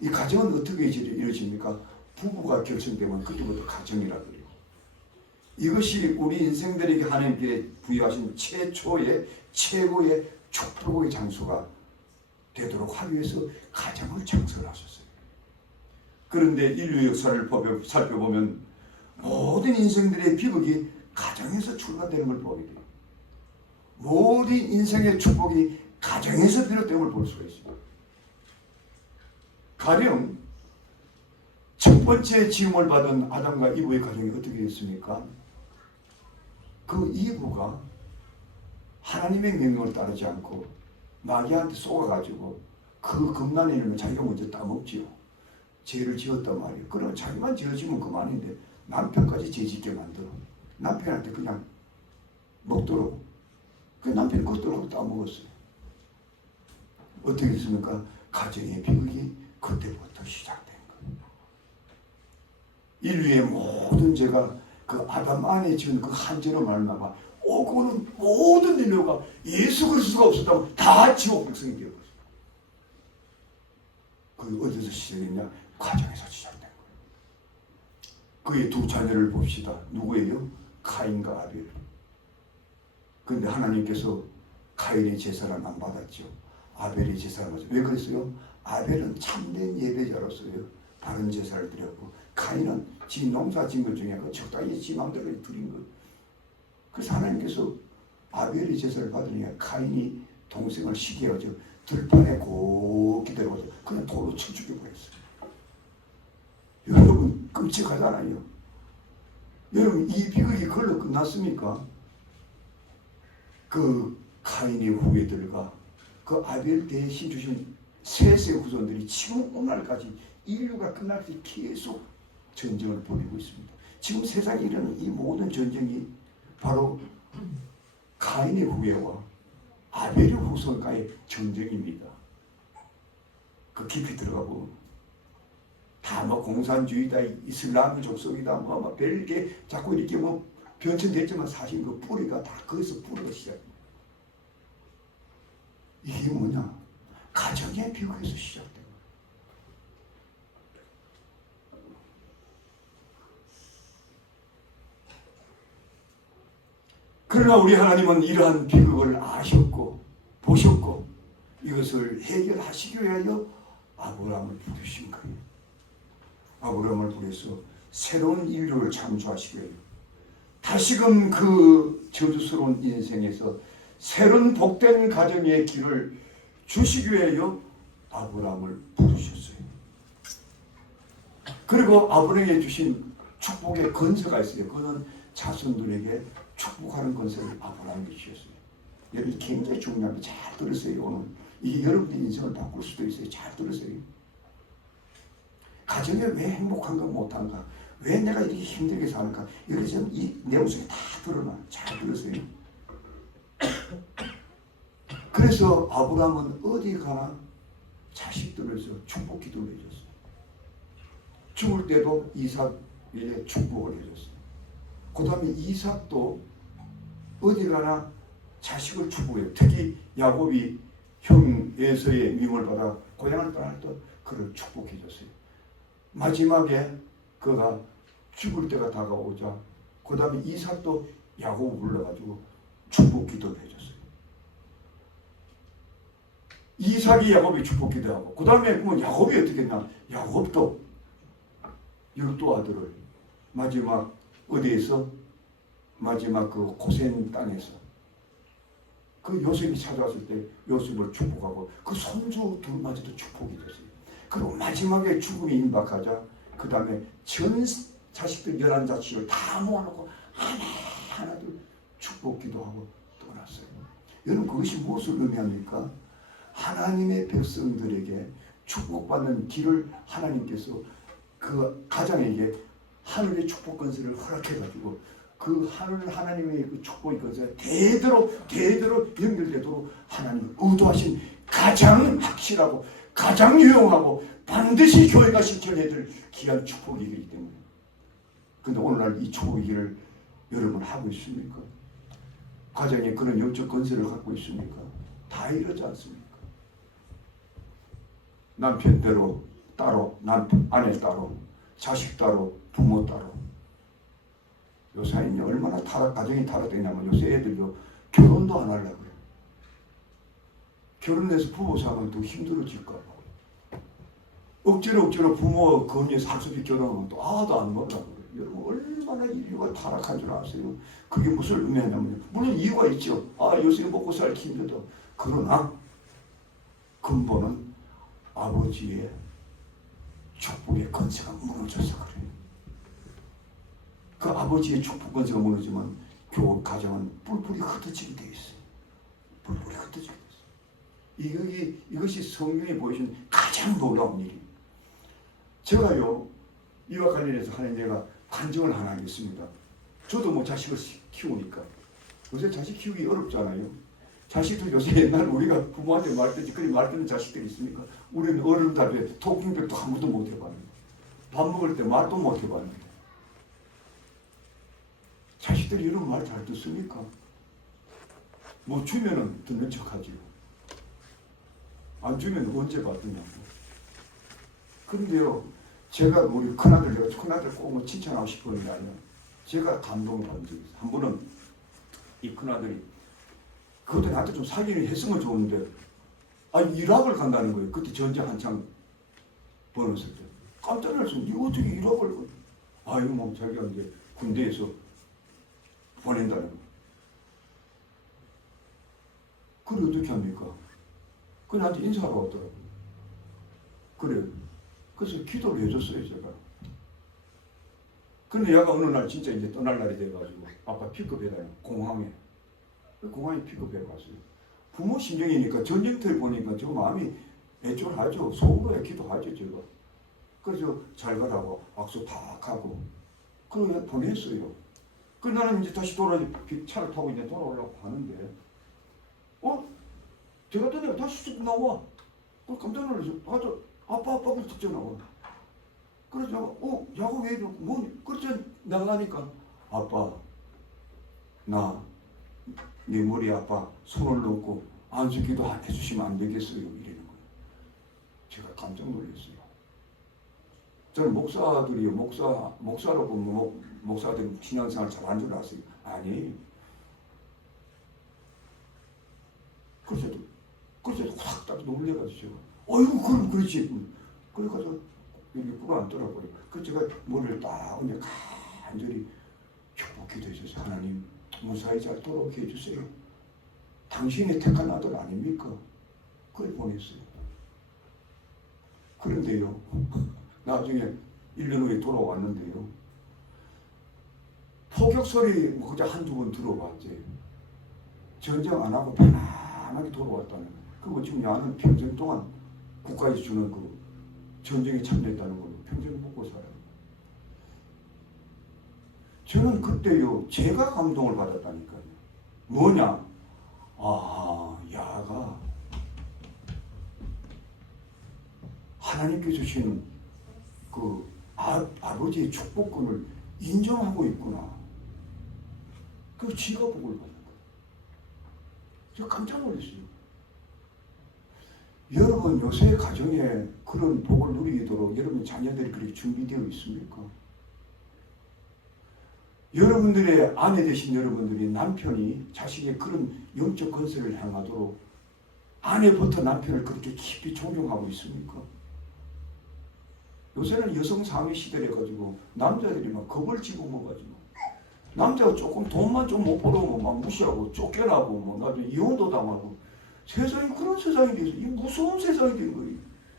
이 가정은 어떻게 이루어집니까? 부부가 결성되면 그때부터 가정이라 그래요. 이것이 우리 인생들에게 하나님께 부여하신 최초의 최고의 축복의 장소가 되도록 하기 위해서 가정을 창설하셨어요. 그런데 인류 역사를 살펴보면 모든 인생들의 비극이 가정에서 출발되는 걸 보게 돼요. 모든 인생의 축복이 가정에서 비롯된 걸 볼 수가 있습니다. 가령 첫 번째 지음을 받은 아담과 이브의 가정이 어떻게 됐습니까? 그 이브가 하나님의 명령을 따르지 않고 마귀한테 속아가지고 그 금난의 이름을 자기가 먼저 따먹지요. 죄를 지었단 말이에요. 그러면 자기만 지어지면 그만인데 남편까지 죄 짓게 만들어. 남편한테 그냥 먹도록. 그 남편이 그것들하고 따먹었어요. 어떻게 됐습니까? 가정의 비극이 그때부터 시작된 거예요. 인류의 모든 죄가 그 아담 안에 지은 그 한 죄로 말미암아 오고 오는 모든 인류가 예수 그리스도가 없었다면 다 지옥 백성이 되어버렸어요. 그게 어디서 시작했냐? 가정에서 시작된 거예요. 그의 두 자녀를 봅시다. 누구예요? 카인과 아벨. 그런데 하나님께서 카인의 제사를 안 받았죠. 아벨의 제사를 받았죠. 왜 그랬어요? 아벨은 참된 예배자로서요. 바른 제사를 드렸고 카인은 지 농사 지은 것 중에 그 적당히 지 마음대로 드린 것. 그래서 하나님께서 아벨이 제사를 받으니까 카인이 동생을 시기해가지고 들판에 곱게 데려가서 그냥 돌로 쳐 죽여버렸어요. 여러분 끔찍하잖아요. 여러분 이 비극이 그걸로 끝났습니까? 그 카인의 후예들과 그 아벨 대신 주신 셋의 후손들이 지금 오늘까지 인류가 끝날 때 계속 전쟁을 벌이고 있습니다. 지금 세상에 일어나는 이 모든 전쟁이 바로 카인의 후예와 아벨의 후손과의 전쟁입니다. 그 깊이 들어가고 다 뭐 공산주의다, 이슬람 족속이다, 뭐 별게 자꾸 이렇게 뭐 변천됐지만 사실 그 뿌리가 다 거기서 뿌리가 시작입니다. 이게 뭐냐? 가정의 비극에서 시작돼요. 그러나 우리 하나님은 이러한 비극을 아셨고 보셨고 이것을 해결하시기 위하여 아브라함을 부르신 거예요. 아브라함을 부려서 새로운 인류를 창조하시기 위하여 다시금 그 저주스러운 인생에서 새로운 복된 가정의 길을 주시기 위하여 아브라함을 부르셨어요. 그리고 아브라함에게 주신 축복의 건서가 있어요. 그거는 자손들에게 축복하는 건설을 아브라함에게 주셨어요. 여러분 굉장히 중요합니다. 잘 들으세요. 오늘 이게 여러분의 인생을 바꿀 수도 있어요. 잘 들으세요. 가정에 왜 행복한가 못한가, 왜 내가 이렇게 힘들게 사는가, 이렇게 지금 이 내용 속에 다 드러나. 잘 들으세요. 그래서 아브라함은 어디 가나 자식들을 위해서 축복 기도를 해줬어요. 죽을 때도 이삭에게 축복을 해줬어요. 그 다음에 이삭도 어디 가나 자식을 축복해요. 특히 야곱이 형 에서의 미움을 받아 고향을 떠날 때 그를 축복해 줬어요. 마지막에 그가 죽을 때가 다가오자 그 다음에 이삭도 야곱을 불러가지고 축복 기도를 해줬어요. 이삭이 야곱이 축복 기도하고 그 다음에 그러면 야곱이 어떻게 했나? 야곱도 12아들을 마지막 어디에서 마지막 그 고센 땅에서 그 요셉이 찾아왔을 때 요셉을 축복하고 그 손주 둘마저도 축복이 됐어요. 그리고 마지막에 죽음이 임박하자 그 다음에 전 자식들 11자식을 다 모아놓고 하나둘 축복 기도하고 떠났어요. 여러분 그것이 무엇을 의미합니까? 하나님의 백성들에게 축복받는 길을 하나님께서 그 가장에게 하늘의 축복 건설을 허락해가지고 그 하나님의 그 축복의 건설 대대로 연결되도록 하나님 의도하신 가장 확실하고 가장 유용하고 반드시 교회가 실천해야 될 귀한 축복이기 때문에. 그런데 오늘날 이 축복의 길을 여러분 하고 있습니까? 가정에 그런 영적 건설을 갖고 있습니까? 다 이러지 않습니까? 남편대로 따로, 아내 따로, 자식 따로, 부모 따로. 요새는 얼마나 가정이 타락되냐면 요새 애들도 결혼도 안 하려고 그래요. 결혼해서 부부 사면 더 힘들어질까 봐. 억지로 부모 권유해서 학습이 결혼하면 또 아도 안 먹으려고 그래요. 여러분 얼마나 인류가 타락한 줄 아세요? 그게 무슨 의미하냐면요. 물론 이유가 있죠. 요새 먹고 살기 힘들다. 그러나 근본은 아버지의 축복의 건세가 무너져서 그래요. 그 아버지의 축복 건세가 무너지면 가정은 뿔뿔이 흩어지게 돼 있어요. 뿔뿔이 흩어지게 돼 있어요. 이것이 성경에 보여준 가장 놀라운 일이에요. 제가요 이와 관련해서 하나님 내가 간증을 하나 하겠습니다. 저도 뭐 자식을 키우니까 요새 자식 키우기 어렵잖아요. 자식들 요새 옛날 우리가 부모한테 말했듯이 그리 말듣는 자식들이 있습니까? 우리는 어른들 앞에 토킹백도 한 번도 못 해봤는데 밥 먹을 때 말도 못 해봤는데 자식들이 이런 말 잘 듣습니까? 뭐 주면은 듣는 척하지 안 주면 언제 받느냐고. 그런데요 제가 우리 큰아들 꼭 뭐 칭찬하고 싶은 게 아니라 제가 감동을 받은 적이 있어요. 한 번은 이 큰아들이 그것도 나한테 좀 사기를 했으면 좋은데 이락을 간다는 거예요. 그때 전쟁 한창 벌었을 때 깜짝 놀랐어요. 이거 어떻게 이락을 이거 뭐 자기가 이제 군대에서 보낸다는 거. 그래 어떻게 합니까? 그 나한테 인사하러 왔더라고. 그래. 그래서 기도를 해줬어요 제가. 근데 얘가 어느 날 진짜 이제 떠날 날이 돼가지고 아빠 픽업해가요. 공항에. 공항에 픽업해 갔어요. 부모 심정이니까 전쟁터에 보니까 저 마음이 애절하죠. 속으로 기도하죠 제가. 그래서 잘 가라고 악수 탁 하고 그러고 보냈어요. 그 나는 이제 다시 차를 타고 이제 돌아오려고 하는데 제가 떠나고 다시 쑥 나와. 깜짝 놀라서 아빠 그래서 직접 나와. 그래서 내가 야구 왜 이러고 그래서 나가니까 아빠 나 네 머리 아빠 손을 놓고 안수기도 해주시면 안 되겠어요 이러는 거예요. 제가 깜짝 놀랐어요. 저는 목사들이요 목사라고 목사들 신앙생활 잘한 줄 아세요? 아니. 그래서 확 놀래가지고 제가 어이구 그럼 그렇지. 그래가지고 여기 꿇어 앉더라고요. 그래서 제가 머리를 딱 그냥 간절히 축복기도 해주세요. 하나님 무사히 잘 돌아오게 해주세요. 당신이 택한 아들 아닙니까? 그래 보냈어요. 그런데요 나중에 1년 후에 돌아왔는데요 포격 소리 그저 한두 번 들어봤지 전쟁 안 하고 편안하게 돌아왔다는 거예요. 그리고 지금 야는 평생 동안 국가에서 주는 그 전쟁에 참여했다는 걸로 평생 먹고 살아요. 저는 그때요 제가 감동을 받았다니까요. 뭐냐? 야가 하나님께 주신 그 아버지의 축복권을 인정하고 있구나. 그 지가 복을 받는 거예요. 저 깜짝 놀랐어요. 여러분 요새 가정에 그런 복을 누리도록 여러분 자녀들이 그렇게 준비되어 있습니까? 여러분들의 아내 되신 여러분들이 남편이 자식의 그런 영적 건설을 향하도록 아내부터 남편을 그렇게 깊이 존경하고 있습니까? 요새는 여성 상위 시대래 가지고 남자들이 막 겁을 집어먹어가지고 남자가 조금 돈만 좀 못 벌어오면 막 무시하고 쫓겨나고 뭐 나중에 이혼도 당하고 세상이 그런 세상이 돼서 이 무서운 세상이 된 거예요.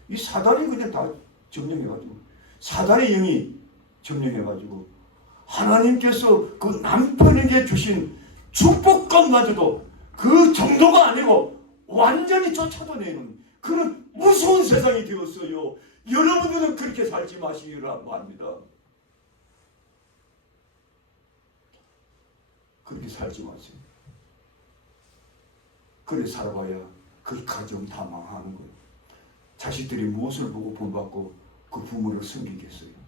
이 사단이 그냥 다 점령해가지고 사단의 영이 점령해가지고 하나님께서 그 남편에게 주신 축복감마저도 그 정도가 아니고 완전히 쫓아다니는 그런 무서운 세상이 되었어요. 여러분들은 그렇게 살지 마시라고 합니다. 그렇게 살지 마세요. 그래 살아봐야 그 가정 다 망하는 거예요. 자식들이 무엇을 보고 본받고 그 부모를 섬기겠어요?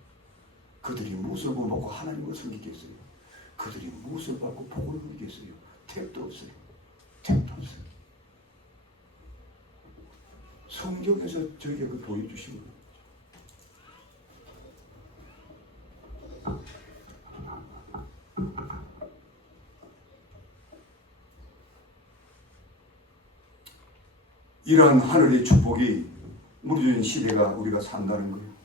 그들이 무엇을 보고 하나님을 섬기겠어요? 그들이 무엇을 받고 복을 누리겠어요? 택도 없어요. 택도 없어요. 성경에서 저에게 그 보여주신 거예요. 이러한 하늘의 축복이 무르진 시대가 우리가 산다는 거예요.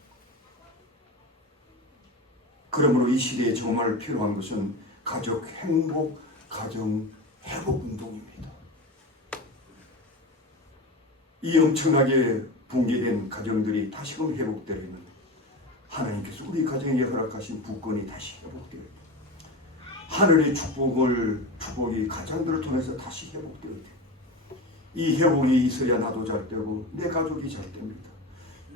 그러므로 이 시대에 정말 필요한 것은 가족 행복, 가정 회복 운동입니다. 이 엄청나게 붕괴된 가정들이 다시금 회복되려면 하나님께서 우리 가정에 허락하신 부권이 다시 회복되어야 돼요. 하늘의 축복이 가정들을 통해서 다시 회복되어야 돼요. 이 회복이 있어야 나도 잘 되고 내 가족이 잘 됩니다.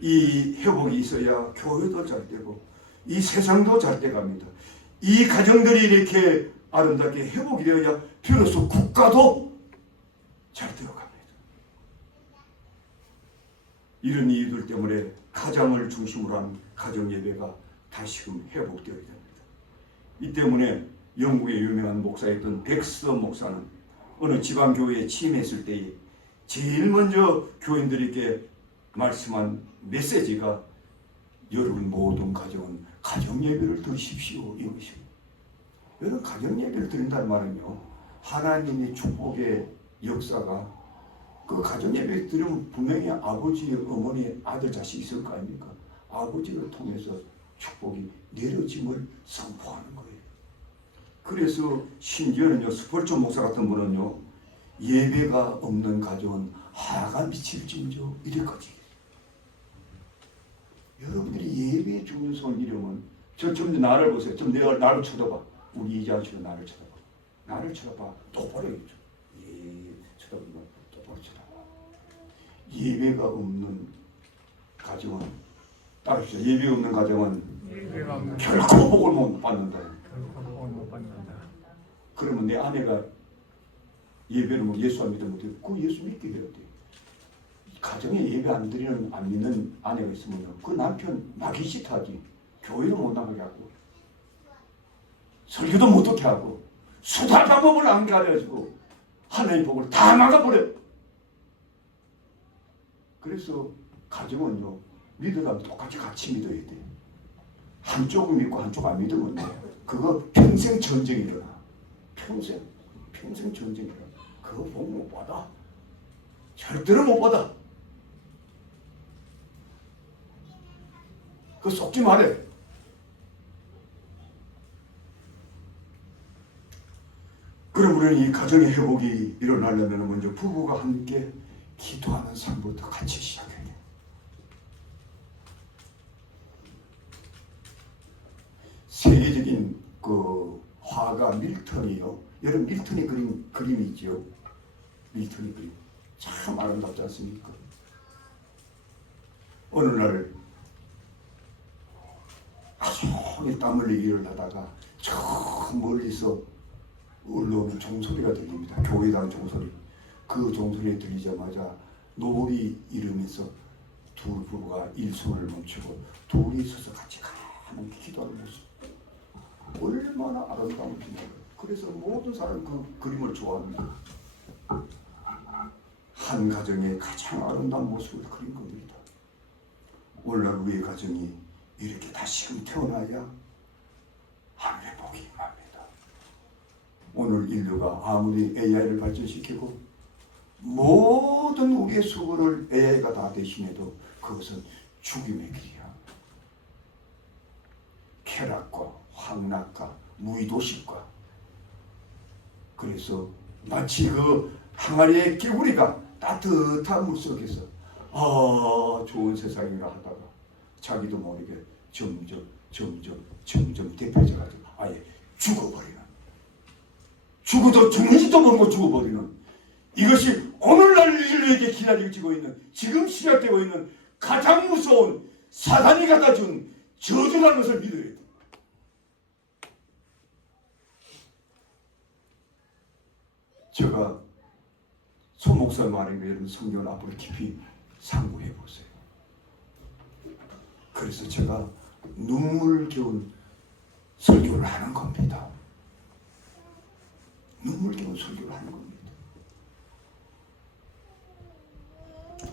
이 회복이 있어야 교회도 잘 되고 이 세상도 잘 돼갑니다. 이 가정들이 이렇게 아름답게 회복이 되어야 비로소 국가도 잘 되어갑니다. 이런 이유들 때문에 가정을 중심으로 한 가정예배가 다시금 회복되어야 됩니다. 이 때문에 영국의 유명한 목사였던 백스터 목사는 어느 지방교회에 취임했을 때에 제일 먼저 교인들에게 말씀한 메시지가 여러분 모든 가정은 가정예배를 드리십시오 이것입니다. 여러분 가정예배를 드린다는 말은요 하나님의 축복의 역사가 그 가정예배 드리면 분명히 아버지, 어머니, 아들, 자식 있을 거 아닙니까? 아버지를 통해서 축복이 내려짐을 선포하는 거예요. 그래서 심지어는요 스폴전 목사 같은 분은요 예배가 없는 가정은 화가 미칠진저 이래까지. 여러분들이 예배에 죽는 손 이러면 좀 나를 보세요. 좀 내가 나를 쳐다봐. 우리 이자씨로 나를 쳐다봐. 나를 쳐다봐. 똑바로 해줘. 쳐다보면 똑바로 쳐다봐. 예배가 없는 가정은 따르시죠. 예배 없는 가정은 결코 복을 못 받는다. 그러면 내 아내가 예배를 뭐 예수 안 믿으면 어떻게? 그 예수 믿게 해야 돼. 가정에 예배 안 드리는 안 믿는 아내가 있으면 그 남편 나기 싫다지. 교회도 못 나가게 하고 설교도 못 듣게 하고 수다 방법을 안 가려가지고 하나님의 복을 다 막아버려. 그래서 가정은요 믿으라면 똑같이 같이 믿어야 돼. 한쪽은 믿고 한쪽 안 믿으면 그거 평생 전쟁이 일어나. 평생 전쟁이 일어나. 그거 복 못 받아. 절대로 못 받아. 그거 속지 말해. 그럼 우리는 이 가정의 회복이 일어나려면 먼저 부부가 함께 기도하는 삶부터 같이 시작해야 돼. 세계적인 그 화가 밀턴이요. 여러분 밀턴이 그린 그림이 있죠. 밀턴이 그림 참 아름답지 않습니까? 어느 날 아주 땀 흘리기 일을 하다가 저 멀리서 올라오는 종소리가 들립니다. 교회당 종소리. 그 종소리에 들리자마자 노을이 이르면서 두 부부가 일손을 멈추고 둘이 서서 같이 가는 기도하는 모습. 얼마나 아름다운지. 그래서 모든 사람이 그 그림을 좋아합니다. 한 가정의 가장 아름다운 모습을 그린 겁니다. 오늘날 우리의 가정이 이렇게 다시금 태어나야 하늘의 복이 임합니다. 오늘 인류가 아무리 AI를 발전시키고 모든 우리의 수고를 AI가 다 대신해도 그것은 죽임의 길이야. 쾌락과 황락과 무의도식과. 그래서 마치 그 항아리의 개구리가 따뜻한 물속에서 좋은 세상이라 하다가 자기도 모르게 점점 대표져가지고 아예 죽어버리는, 죽어도 죽는지도 모르고 죽어버리는, 이것이 오늘날 인류에게 기다리고 있는, 지금 시작되고 있는 가장 무서운 사단이 갖다 준 저주라는 것을 믿어야 돼. 제가 손 목사 말인 거 여러분 성경을 앞으로 깊이 상고해 보세요. 그래서 제가 눈물겨운 설교를 하는 겁니다. 눈물겨운 설교를 하는 겁니다.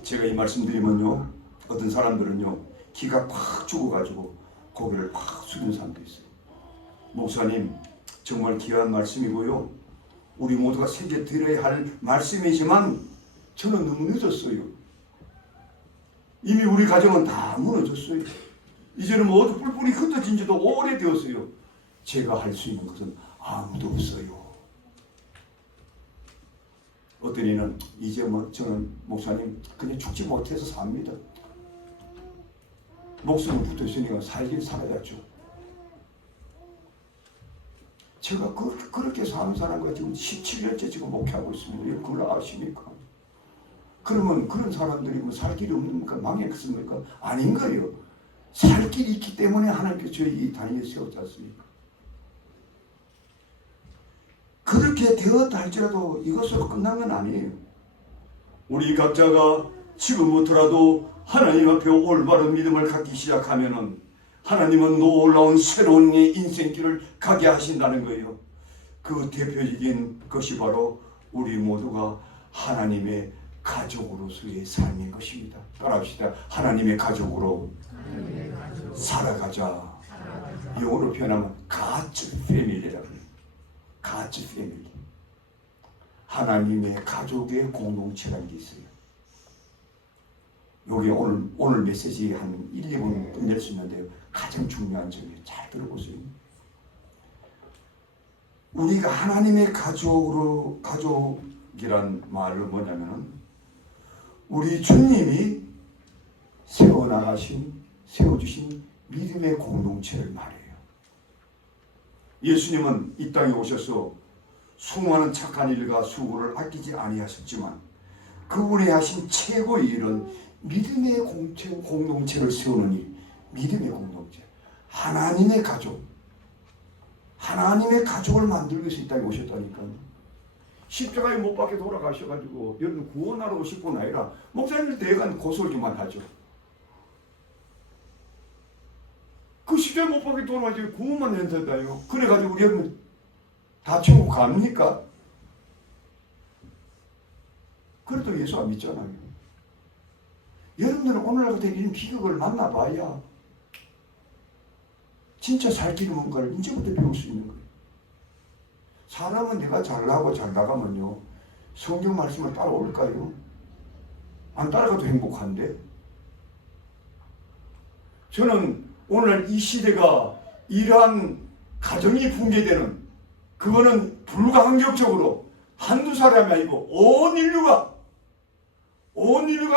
제가 이 말씀 드리면요, 어떤 사람들은요 기가 팍 죽어가지고 고개를 팍 숙이는 사람도 있어요. 목사님 정말 귀한 말씀이고요, 우리 모두가 새겨 들어야 할 말씀이지만 저는 너무 늦었어요. 이미 우리 가정은 다 무너졌어요. 이제는 모두 뿔뿔이 흩어진 지도 오래되었어요. 제가 할 수 있는 것은 아무도 없어요. 어떤 이는 이제 저는 목사님 그냥 죽지 못해서 삽니다. 목숨을 붙어 있으니까 살긴 살아야죠. 제가 그렇게 사는 사람과 지금 17년째 지금 목회하고 있습니다. 여러분 그걸 아십니까? 그러면 그런 사람들이 뭐 살 길이 없습니까? 망했습니까? 아닌 거예요. 살 길이 있기 때문에 하나님께서 저희 이 단위에 세웠지 않습니까? 그렇게 되었다 할지라도 이것으로 끝난 건 아니에요. 우리 각자가 지금부터라도 하나님 앞에 올바른 믿음을 갖기 시작하면은 하나님은 놀라운 새로운 인생길을 가게 하신다는 거예요. 그 대표적인 것이 바로 우리 모두가 하나님의 가족으로서의 삶인 것입니다. 따라합시다. 하나님의 가족으로 살아가자. 영어로 표현하면 God's family라고 해요. God's family. 하나님의 가족의 공동체라는 게 있어요. 여기 오늘 메시지 한 1, 2분 끝낼 수 있는데요. 가장 중요한 점이에요. 잘 들어보세요. 우리가 하나님의 가족으로 공동체란 말은 뭐냐면은 우리 주님이 세워주신 믿음의 공동체를 말해요. 예수님은 이 땅에 오셔서 수많은 착한 일과 수고를 아끼지 아니하셨지만 그분이 하신 최고의 일은 믿음의 공동체를 세우는 일, 믿음의 공동체, 하나님의 가족을 만들기 위해서 이 땅에 오셨다니까요. 십자가에 못 박혀 돌아가셔가지고 여러분 구원하러 오실 뿐 아니라 목사님들 대간 고소리만 하죠. 그 십자가에 못 박혀 돌아가지고 구원만 한다요. 그래가지고 우리 여러분 다 천국 갑니까? 그래도 예수 안 믿잖아요. 여러분들은 오늘날 같은 이런 비극을 만나봐야 진짜 살 길이 뭔가를 이제부터 배울 수 있는 거예요. 사람은 내가 잘나고 잘 나가면요 성경 말씀을 따라올까요? 안 따라가도 행복한데. 저는 오늘 이 시대가 이러한 가정이 붕괴되는 그거는 불가항력적으로 한두 사람이 아니고 온 인류가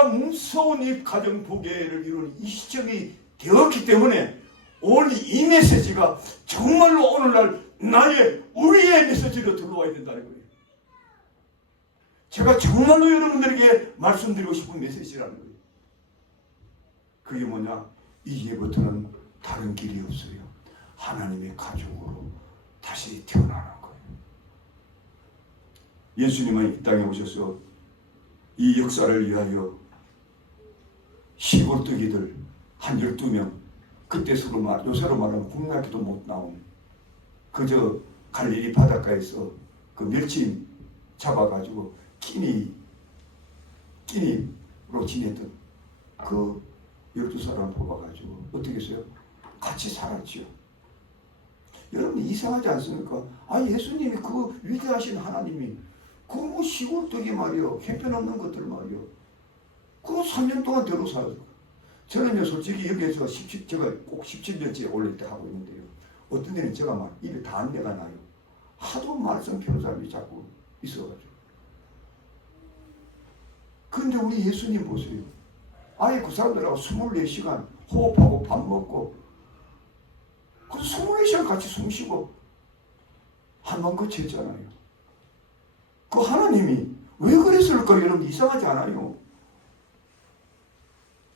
무서운 이 가정 붕괴를 이루는 이 시점이 되었기 때문에 오늘 이 메시지가 정말로 오늘날 우리의 메시지로 들어와야 된다는 거예요. 제가 정말로 여러분들에게 말씀드리고 싶은 메시지라는 거예요. 그게 뭐냐? 이제부터는 다른 길이 없어요. 하나님의 가족으로 다시 태어나는 거예요. 예수님은 이 땅에 오셔서 이 역사를 위하여 시골뜨기들 한 12명, 그때서로 요새로 말하면 국락기도 못 나온 그저 갈릴리 바닷가에서 그 멸치 잡아가지고 끼니로 지냈던 그 12사람 뽑아가지고 어떻게 했어요? 같이 살았지요. 여러분 이상하지 않습니까? 예수님이 그 위대하신 하나님이 그 뭐 시골뜨기 말이요, 형편없는 것들 말이요, 그거 3년 동안 대로 살았어요. 저는요 솔직히 여기에서 제가 꼭 17년째 올릴 때 하고 있는데요, 어떤 데는 제가 막 입에 담배가 나요. 하도 말씀 피우는 사람이 자꾸 있어가지고. 그런데 우리 예수님 보세요. 아예 그 사람들하고 24시간 호흡하고 밥 먹고 그래서 24시간 같이 숨 쉬고 한번 거쳤잖아요. 그 하나님이 왜 그랬을까? 여러분 이상하지 않아요?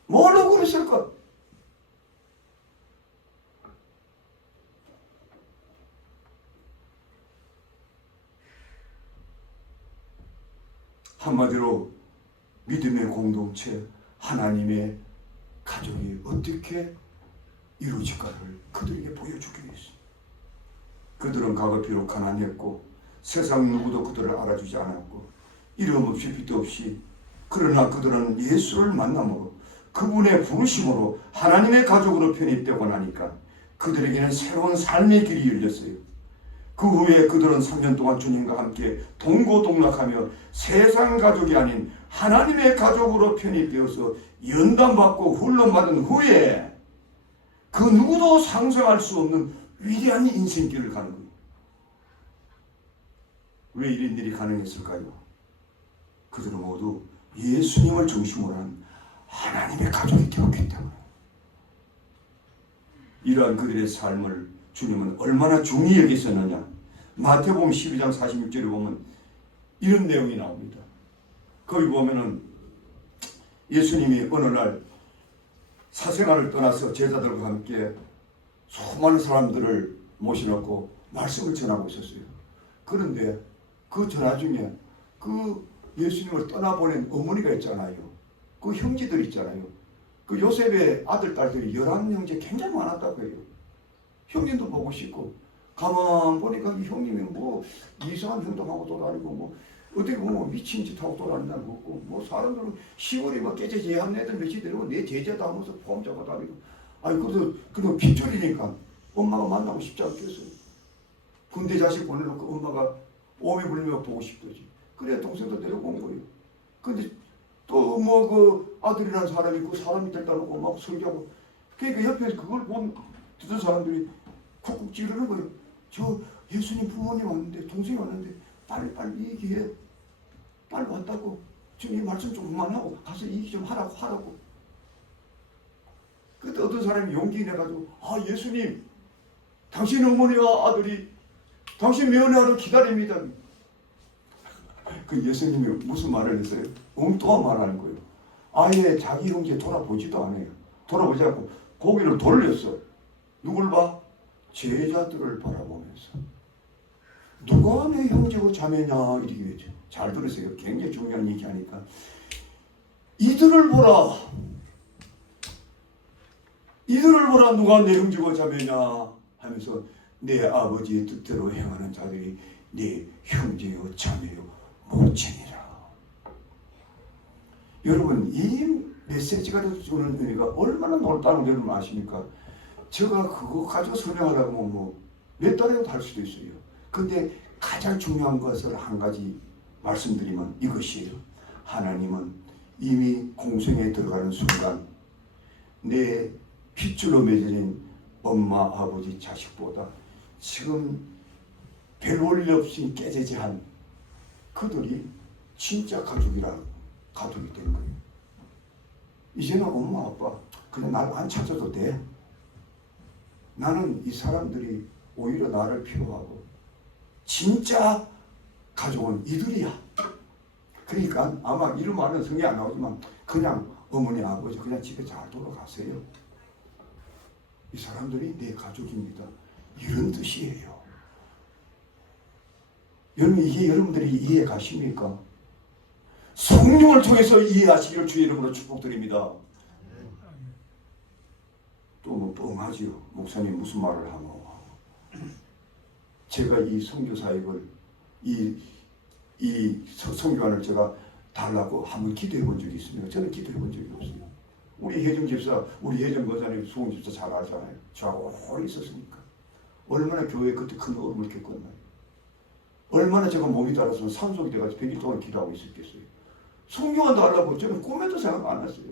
뭐라고 그랬을까? 한마디로 믿음의 공동체, 하나님의 가족이 어떻게 이루어질까를 그들에게 보여주기 위해서. 그들은 과거 비록 가난했고 세상 누구도 그들을 알아주지 않았고 이름 없이 빚도 없이, 그러나 그들은 예수를 만남으로 그분의 부르심으로 하나님의 가족으로 편입되고 나니까 그들에게는 새로운 삶의 길이 열렸어요. 그 후에 그들은 3년 동안 주님과 함께 동고동락하며 세상 가족이 아닌 하나님의 가족으로 편입되어서 연단받고 훈련받은 후에 그 누구도 상상할 수 없는 위대한 인생길을 가는 거예요. 왜 이런 일이 가능했을까요? 그들은 모두 예수님을 중심으로 한 하나님의 가족이 되었기 때문에. 이러한 그들의 삶을 주님은 얼마나 중히 여기셨느냐. 마태복음 12장 46절에 보면 이런 내용이 나옵니다. 거기 보면은 예수님이 어느 날 사생활을 떠나서 제자들과 함께 수많은 사람들을 모셔놓고 말씀을 전하고 있었어요. 그런데 그 전화 중에 그 예수님을 떠나보낸 어머니가 있잖아요. 그 형제들 있잖아요. 그 요셉의 아들, 딸들이 11형제 굉장히 많았다고 해요. 형님도 보고 싶고, 가만 보니까 이 형님이 뭐 이상한 행동하고 돌아다니고, 뭐 어떻게 보면 미친 짓 하고 돌아다닌다는 거 없고, 뭐 사람들은 시골에 막 깨져 제한 애들 며칠 데리고 내 제자다 하면서 포함 잡아 다니고, 그래도 핏줄이니까 엄마가 만나고 싶지 않겠어요. 군대 자식 보내놓고 엄마가 오미 불며 보고 싶더지. 그래 동생도 데리고 온 거예요. 근데 또 뭐 그 아들이라는 사람이 그 사람이 됐다고 막 설교하고, 그러니까 옆에서 그걸 듣는 사람들이 쿡쿡 찌르는 거예요. 저 예수님 부모님 왔는데, 동생이 왔는데 빨리 얘기해. 빨리 왔다고. 주님 말씀 좀 그만하고 가서 얘기 좀 하라고. 그때 어떤 사람이 용기 내가지고 예수님 당신 어머니와 아들이 당신 면회하러 기다립니다. 그 예수님이 무슨 말을 했어요? 엉뚱한 말하는 거예요. 아예 자기 형제 돌아보지도 않아요. 돌아보지 않고 고개를 돌렸어. 누굴 봐? 제자들을 바라보면서. 누가 내 형제고 자매냐 이렇게 했죠. 잘 들으세요. 굉장히 중요한 얘기하니까. 이들을 보라. 이들을 보라. 누가 내 형제고 자매냐 하면서 내 아버지의 뜻대로 행하는 자들이 내 형제요 자매요 모친이라. 여러분 이 메시지가 주는 의미가 얼마나 놀라운 걸 여러분 아십니까? 제가 그거 가지고 설명하려면 몇 달이라도 할 수도 있어요. 근데 가장 중요한 것을 한 가지 말씀드리면 이것이에요. 하나님은 이미 공생에 들어가는 순간 내 핏줄로 맺어진 엄마, 아버지, 자식보다 지금 별 볼일 없이 깨재재한 그들이 진짜 가족이 된 거예요. 이제는 엄마, 아빠 그냥 날 안 찾아도 돼. 나는 이 사람들이 오히려 나를 필요하고 진짜 가족은 이들이야. 그러니까 아마 이런 말은 성경에 안 나오지만 그냥 어머니, 아버지 그냥 집에 잘 돌아가세요. 이 사람들이 내 가족입니다. 이런 뜻이에요. 여러분 이게 여러분들이 이해 가십니까? 성령을 통해서 이해하시기를 주의 이름으로 축복드립니다. 또 뻥하지요. 목사님 무슨 말을 하고. 제가 이 선교 사역을 이 선교안을 제가 달라고 한번 기도해 본 적이 있습니다. 저는 기도해 본 적이 없어요. 우리 혜정 집사, 우리 혜정 권사님, 수홍 집사 잘 알잖아요. 저하고 오래 있었으니까. 얼마나 교회에 그때 큰 어려움을 겪었나요? 얼마나 제가 몸이 달아서 산속이 돼가지고 100일 동안 기도하고 있었겠어요. 성경을 달라고 저는 꿈에도 생각 안 했어요.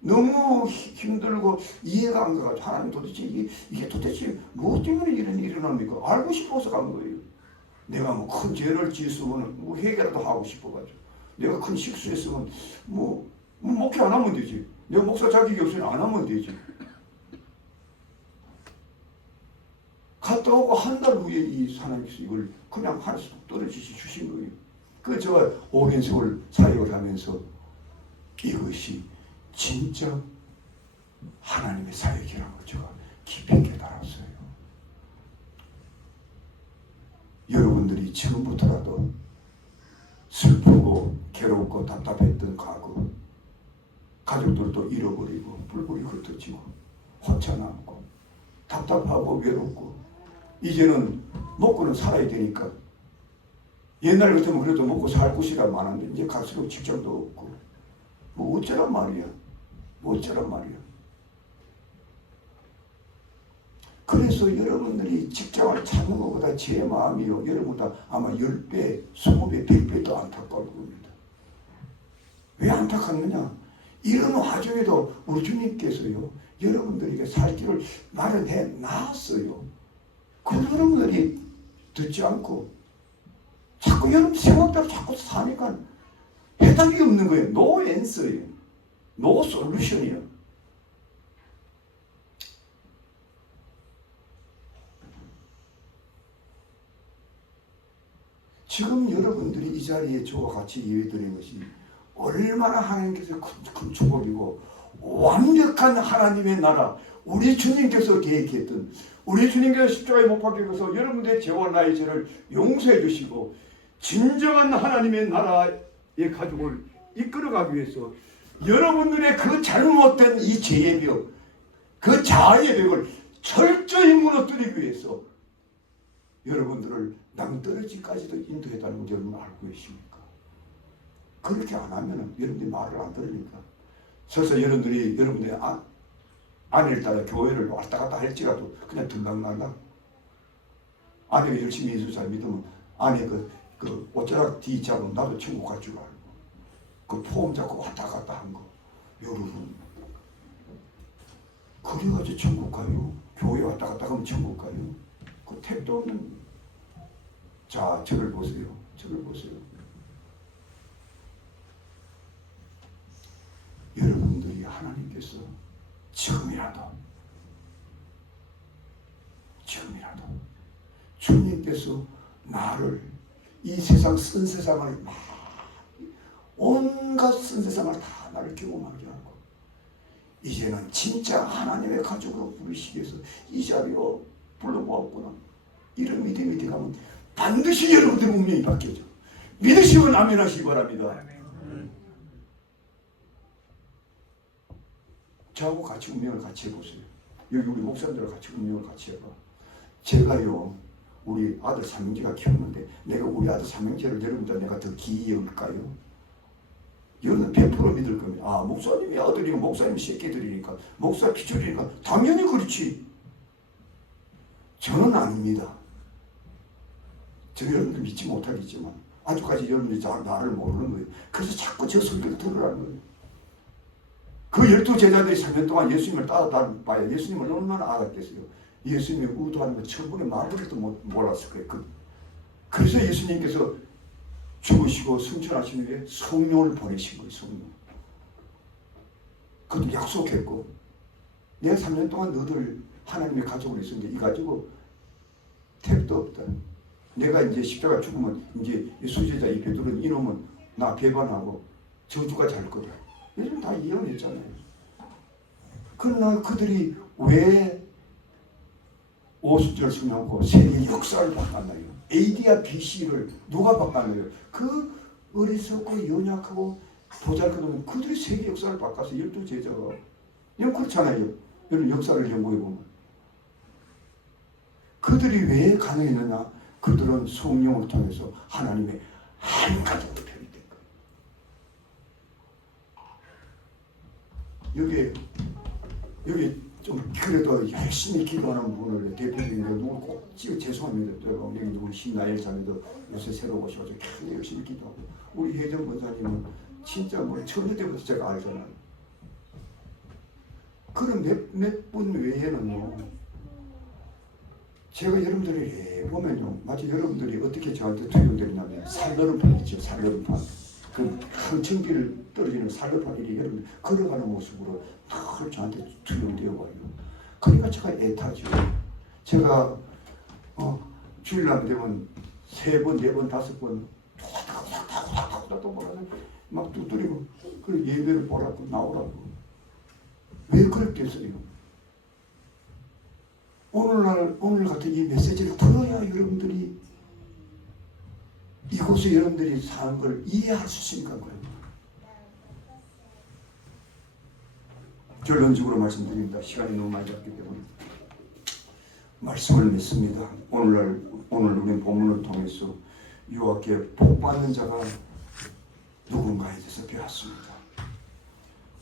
너무 힘들고 이해가 안 가가지고 하나님 도대체 이게 도대체 무엇 때문에 이런 일이 일어납니까? 알고 싶어서 간 거예요. 내가 뭐 큰 죄를 지었으면 뭐 회개라도 하고 싶어가지고 내가 큰 실수했으면 뭐 목회 안 하면 되지. 내가 목사 자격이 없으면 안 하면 되지. 갔다 오고 한 달 후에 이 하나님께서 이걸 그냥 하나씩 떨어지시 주신 거예요. 그 제가 오랜 세월 사역을 하면서 이것이 진짜 하나님의 사역이라는 걸 제가 깊이 깨달았어요. 여러분들이 지금부터라도 슬프고 괴롭고 답답했던 과거, 가족들도 잃어버리고 뿔뿔이 흩어지고 혼자 남고 답답하고 외롭고 이제는 먹고는 살아야 되니까 옛날 같으면 그래도 먹고 살 곳이라 많았는데 이제 갈수록 직장도 없고 뭐 어쩌란 말이야. 그래서 여러분들이 직장을 찾는 것보다 제 마음이요. 여러분보다 아마 10배, 20배, 100배도 안타까울 겁니다. 왜 안타깝느냐? 이런 와중에도 우리 주님께서요. 여러분들에게 살 길을 마련해 놨어요. 그 여러분들이 듣지 않고 자꾸 여러분 생각대로 자꾸 사니까 해답이 없는 거예요. 노 앤서예요. 노 솔루션이에요. 지금 여러분들이 이 자리에 저와 같이 예배드린 것이 얼마나 하나님께서 큰 축복이고 완벽한 하나님의 나라, 우리 주님께서 계획했던, 우리 주님께서 십자가에 못 박혀서 여러분들의 죄와 나의 죄를 용서해 주시고 진정한 하나님의 나라의 가족을 이끌어가기 위해서 여러분들의 그 잘못된 이 죄의 벽, 그 자아의 벽을 철저히 무너뜨리기 위해서 여러분들을 낭떠러지까지도 인도했다는 걸 여러분 알고 계십니까? 그렇게 안 하면 여러분들이 말을 안 들으니까 서서 여러분들의 아내를 따라 교회를 왔다 갔다 할지라도 그냥 들락날락. 아내가 열심히 예수 잘 믿으면 아내 그 옷자락 뒤 잡으면 나도 천국 갈 줄 알고 그 포옹 잡고 왔다 갔다 한 거. 여러분 그래가지고 천국 가요. 교회 왔다 갔다 하면 천국 가요. 그 택도 없는. 자, 저를 보세요. 저를 보세요. 여러분들이 하나님께서 지금이라도 주님께서 나를 이 세상 쓴 세상을 막 온갖 쓴 세상을 다 나를 경험하게 하고 이제는 진짜 하나님의 가족으로 부르시기 위해서 이 자리로 불러보았구나. 이런 믿음이 되가면 반드시 여러분들 운명이 바뀌어져. 믿으시면 아멘 하시기 바랍니다. 저하고 같이 운명을 같이 해보세요. 여기 우리 목사님들과 같이 운명을 같이 해봐. 제가요 우리 아들 삼형제가 키웠는데 내가 우리 아들 삼형제를 여러분들 내가 더 기이 여길까요? 여러분 100% 믿을 겁니다. 아 목사님이 아들이고 목사님 새끼들이니까 목사 피줄이니까 당연히 그렇지. 저는 아닙니다. 저 여러분들 믿지 못하겠지만 아직까지 여러분들이 나를 모르는 거예요. 그래서 자꾸 저 설교를 들으라는 거예요. 그 12제자들이 3년 동안 예수님을 따라다녀봐야 예수님을 얼마나 알았겠어요. 예수님이 우도하는 건 천분의 만분에도 몰랐을 거예요. 그래서 예수님께서 죽으시고 승천하신 후에 성령을 보내신 거예요. 성령. 그것도 약속했고 내가 3년 동안 너들 하나님의 가족으로 있었는데 이 가지고 택도 없다. 내가 이제 십자가 죽으면 이제 수제자 이 베드로는 이놈은 나 배반하고 저주가 잘 거다. 요즘 다 이혼했잖아요. 그러나 그들이 왜 오순절 승리하고 세계 역사를 바꿨나요? AD와 BC를 누가 바꿨나요? 그 어리석고 연약하고 보잘것없는 그들이 세계 역사를 바꿔서 12제자가 이건 그렇잖아요. 여러분 역사를 연구해보면 그들이 왜 가능했느냐? 그들은 성령을 통해서 하나님의 한 가족으로 편입된 거예요. 여기 좀 그래도 열심히 기도하는 분을 대표적인 누구 꼭 찍어 죄송합니다. 여기 우리 신나일 자매도 요새 새로 오셔서 계속 열심히 기도하고 우리 혜정 권사님은 진짜 뭐 처음 때부터 제가 알잖아요. 그런 몇 분 외에는요. 제가 여러분들이 보면요. 마치 여러분들이 어떻게 저한테 투영되냐면 살얼음판 있죠. 살얼음판. 그 항천기를 떨어지는 살얼음판 일이 여러분 걸어가는 모습으로 늘 저한테 투영되어 봐요. 그러니까 제가 애타죠. 제가 주일날 되면 3번, 4번, 5번 막 두드리고 그 예배를 보라고 나오라고. 왜 그랬겠어요? 오늘 같은 이 메시지를 들어야 여러분들이 이곳에 여러분들이 사는 걸 이해할 수 있으니까 그래요. 결론적으로 말씀드립니다. 시간이 너무 많이 잡기 때문에 말씀을 맺습니다. 오늘 우리 본문을 통해서 유학에 복받는 자가 누군가에 대해서 배웠습니다.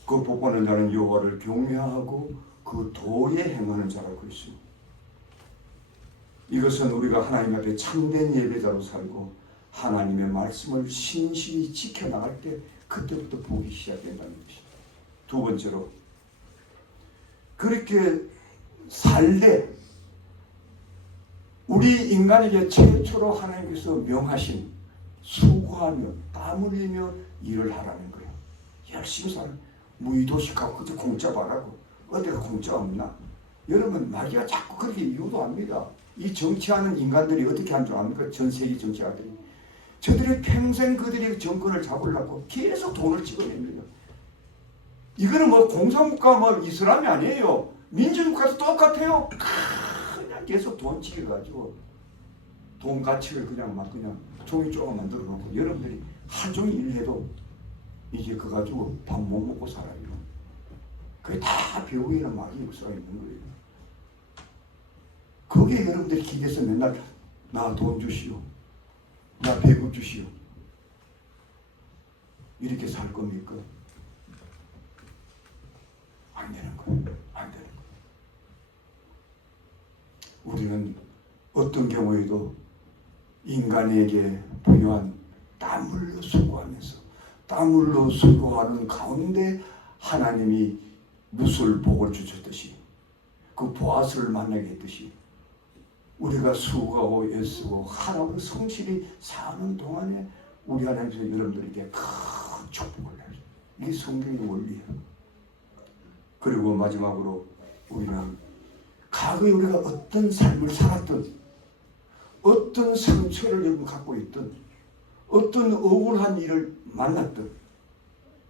그 복받는 자는 여호와를 경외하고 그 도에 행하는 자라고 했습니다. 이것은 우리가 하나님 앞에 참된 예배자로 살고 하나님의 말씀을 신실히 지켜나갈 때 그때부터 보기 시작된다는 것입니다. 두 번째로 그렇게 살되 우리 인간에게 최초로 하나님께서 명하신 수고하며 땀 흘리며 일을 하라는 거예요. 열심히 사는 무의도식하고 그저 공짜 바라고 어디가 공짜 없나. 여러분 마귀가 자꾸 그렇게 유도합니다. 이 정치하는 인간들이 어떻게 하는 줄 압니까? 전 세계 정치가들이. 저들이 평생 그들이 정권을 잡으려고 계속 돈을 찍어냅니다. 이거는 뭐 공산국가 뭐 이슬람이 아니에요. 민주국가도 똑같아요. 그냥 계속 돈 찍어가지고 돈 가치를 그냥 종이 조금 만들어 놓고 여러분들이 하루 종일 일해도 이제 그거 가지고 밥 못 먹고 살아요. 그게 다 배우에는 마귀의 역사가 있는 거예요. 거기에 여러분들이 기대서 맨날 나 돈 주시오. 나 배급 주시오. 이렇게 살 겁니까? 안 되는 거예요. 안 되는 거예요. 우리는 어떤 경우에도 인간에게 부여한 땀 흘려 수고하면서 땀 흘려 수고하는 가운데 하나님이 무술 복을 주셨듯이 그 보아스를 만나게 했듯이 우리가 수고하고 애쓰고 하나님의 성실히 사는 동안에 우리 하나님께서 여러분들에게 큰 축복을 내요. 이게 성경의 원리예요. 그리고 마지막으로 우리는 과거에 우리가 어떤 삶을 살았든 어떤 상처를 여러분 갖고 있든 어떤 억울한 일을 만났든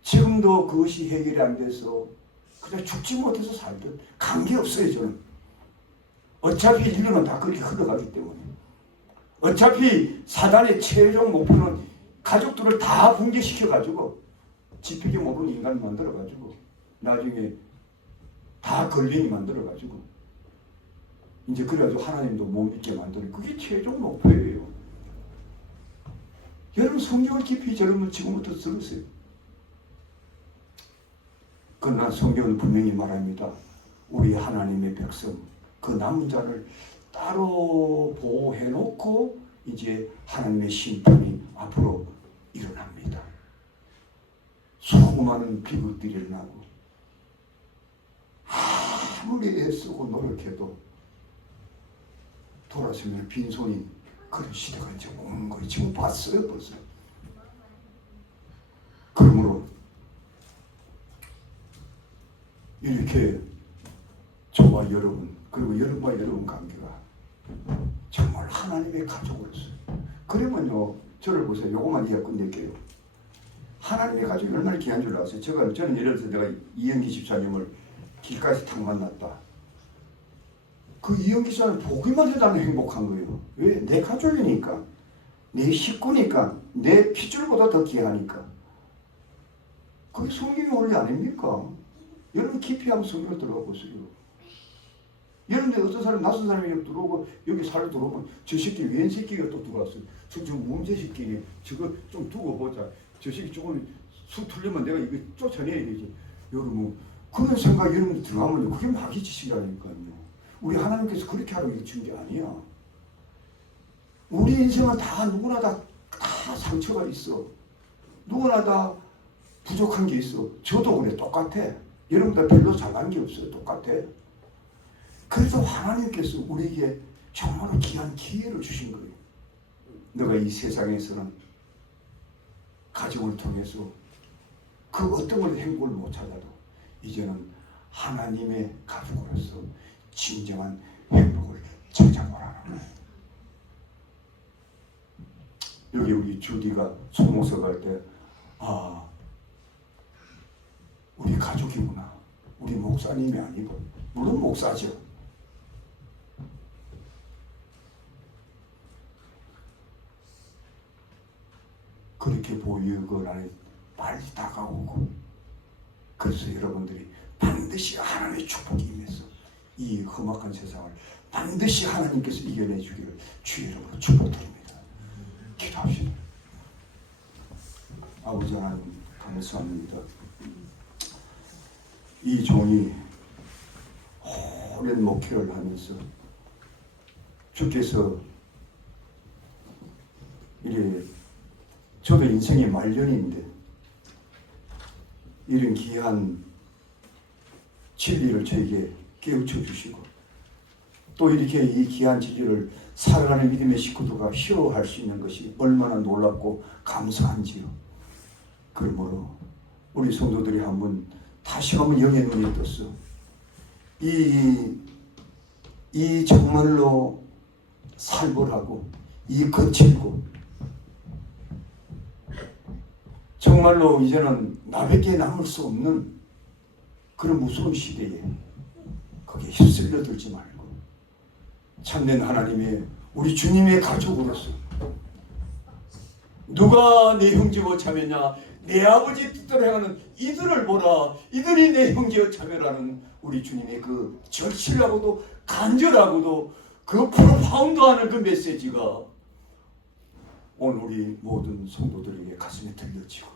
지금도 그것이 해결이 안 돼서 그냥 죽지 못해서 살든 관계없어요. 저는 어차피 인류는 다 그렇게 흘러가기 때문에 어차피 사단의 최종 목표는 가족들을 다 붕괴시켜가지고 지피지 모르는 인간을 만들어가지고 나중에 다 걸린이 만들어가지고 이제 그래가지고 하나님도 못 믿게 만드는 그게 최종 목표예요. 여러분 성경을 깊이 여러분 지금부터 들으세요. 그러나 성경은 분명히 말합니다. 우리 하나님의 백성 그 남은 자를 따로 보호해놓고 이제 하나님의 심판이 앞으로 일어납니다. 수많은 비극들이 일어나고 아무리 애쓰고 노력해도 돌아서면 빈손이 그런 시대가 이제 오는 거예요. 지금 봤어요 벌써. 그러므로 이렇게 저와 여러분 그리고 여러분과 여러분 관계가 정말 하나님의 가족으로서 그러면요 저를 보세요. 요것만 이해 끝낼게요. 하나님의 가족이 얼마나 귀한 줄 아세요? 저는 예를 들어서 내가 이영기 집사님을 길가에서 탁 만났다. 그 이영기 집사님 보기만 해도 나는 행복한 거예요. 왜? 내 가족이니까 내 식구니까 내 핏줄보다 더 귀하니까. 그게 성경의 원리 아닙니까? 여러분 깊이 한번 성경을 들어가 보세요. 여러분들 어떤 사람 낯선 사람이 여기 들어오고 여기 살러 들어오면 저 새끼 웬 새끼가 또 들어왔어. 저 문제 새끼니 저거 좀 두고 보자. 저 새끼 조금 수 틀리면 내가 이거 쫓아내야 되지. 여러분 그런 생각 여러분들 들어가면 그게 마귀 짓이라니까요. 우리 하나님께서 그렇게 하라고 주신 게 아니야. 우리 인생은 다 누구나 다 상처가 있어. 누구나 다 부족한 게 있어. 저도 그래 똑같아. 여러분들 별로 잘난 게 없어요. 똑같아. 그래서 하나님께서 우리에게 정말 귀한 기회를 주신 거예요. 너가 이 세상에서는 가정을 통해서 그 어떤 걸 행복을 못 찾아도 이제는 하나님의 가족으로서 진정한 행복을 찾아보라는 거예요. 여기 우리 주디가 소목서 갈 때 우리 가족이구나. 우리 목사님이 아니고 물론 목사죠. 그렇게 보이거나 빨리 다가오고 그래서 여러분들이 반드시 하나님의 축복이 임해서 이 험악한 세상을 반드시 하나님께서 이겨내 주기를 주의 이름으로 축복드립니다. 기도합시다. 아버지 하나님 감사합니다. 이 종이 오랜 목회를 하면서 주께서 이래 저도 인생의 말년인데 이런 귀한 진리를 저에게 깨우쳐 주시고 또 이렇게 이 귀한 진리를 살아가는 믿음의 식구들과 쉐어할 수 있는 것이 얼마나 놀랍고 감사한지요. 그러므로 우리 성도들이 다시 한번 영의 눈이 떴어. 이 정말로 살벌하고 이 거칠고 정말로 이제는 나밖에 남을 수 없는 그런 무서운 시대에 거기에 휩쓸려 들지 말고 참된 하나님의 우리 주님의 가족으로서 누가 내 형제고 자매냐 내 아버지 뜻대로 행하는 이들을 보라. 이들이 내 형제여 자매라는 우리 주님의 그 절실하고도 간절하고도 그 프로파운드하는 그 메시지가 오늘 우리 모든 성도들에게 가슴에 들려지고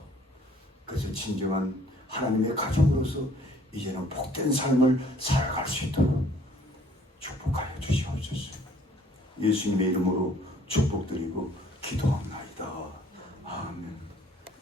그래서 진정한 하나님의 가족으로서 이제는 복된 삶을 살아갈 수 있도록 축복하여 주시옵소서. 예수님의 이름으로 축복드리고 기도합니다. 아멘.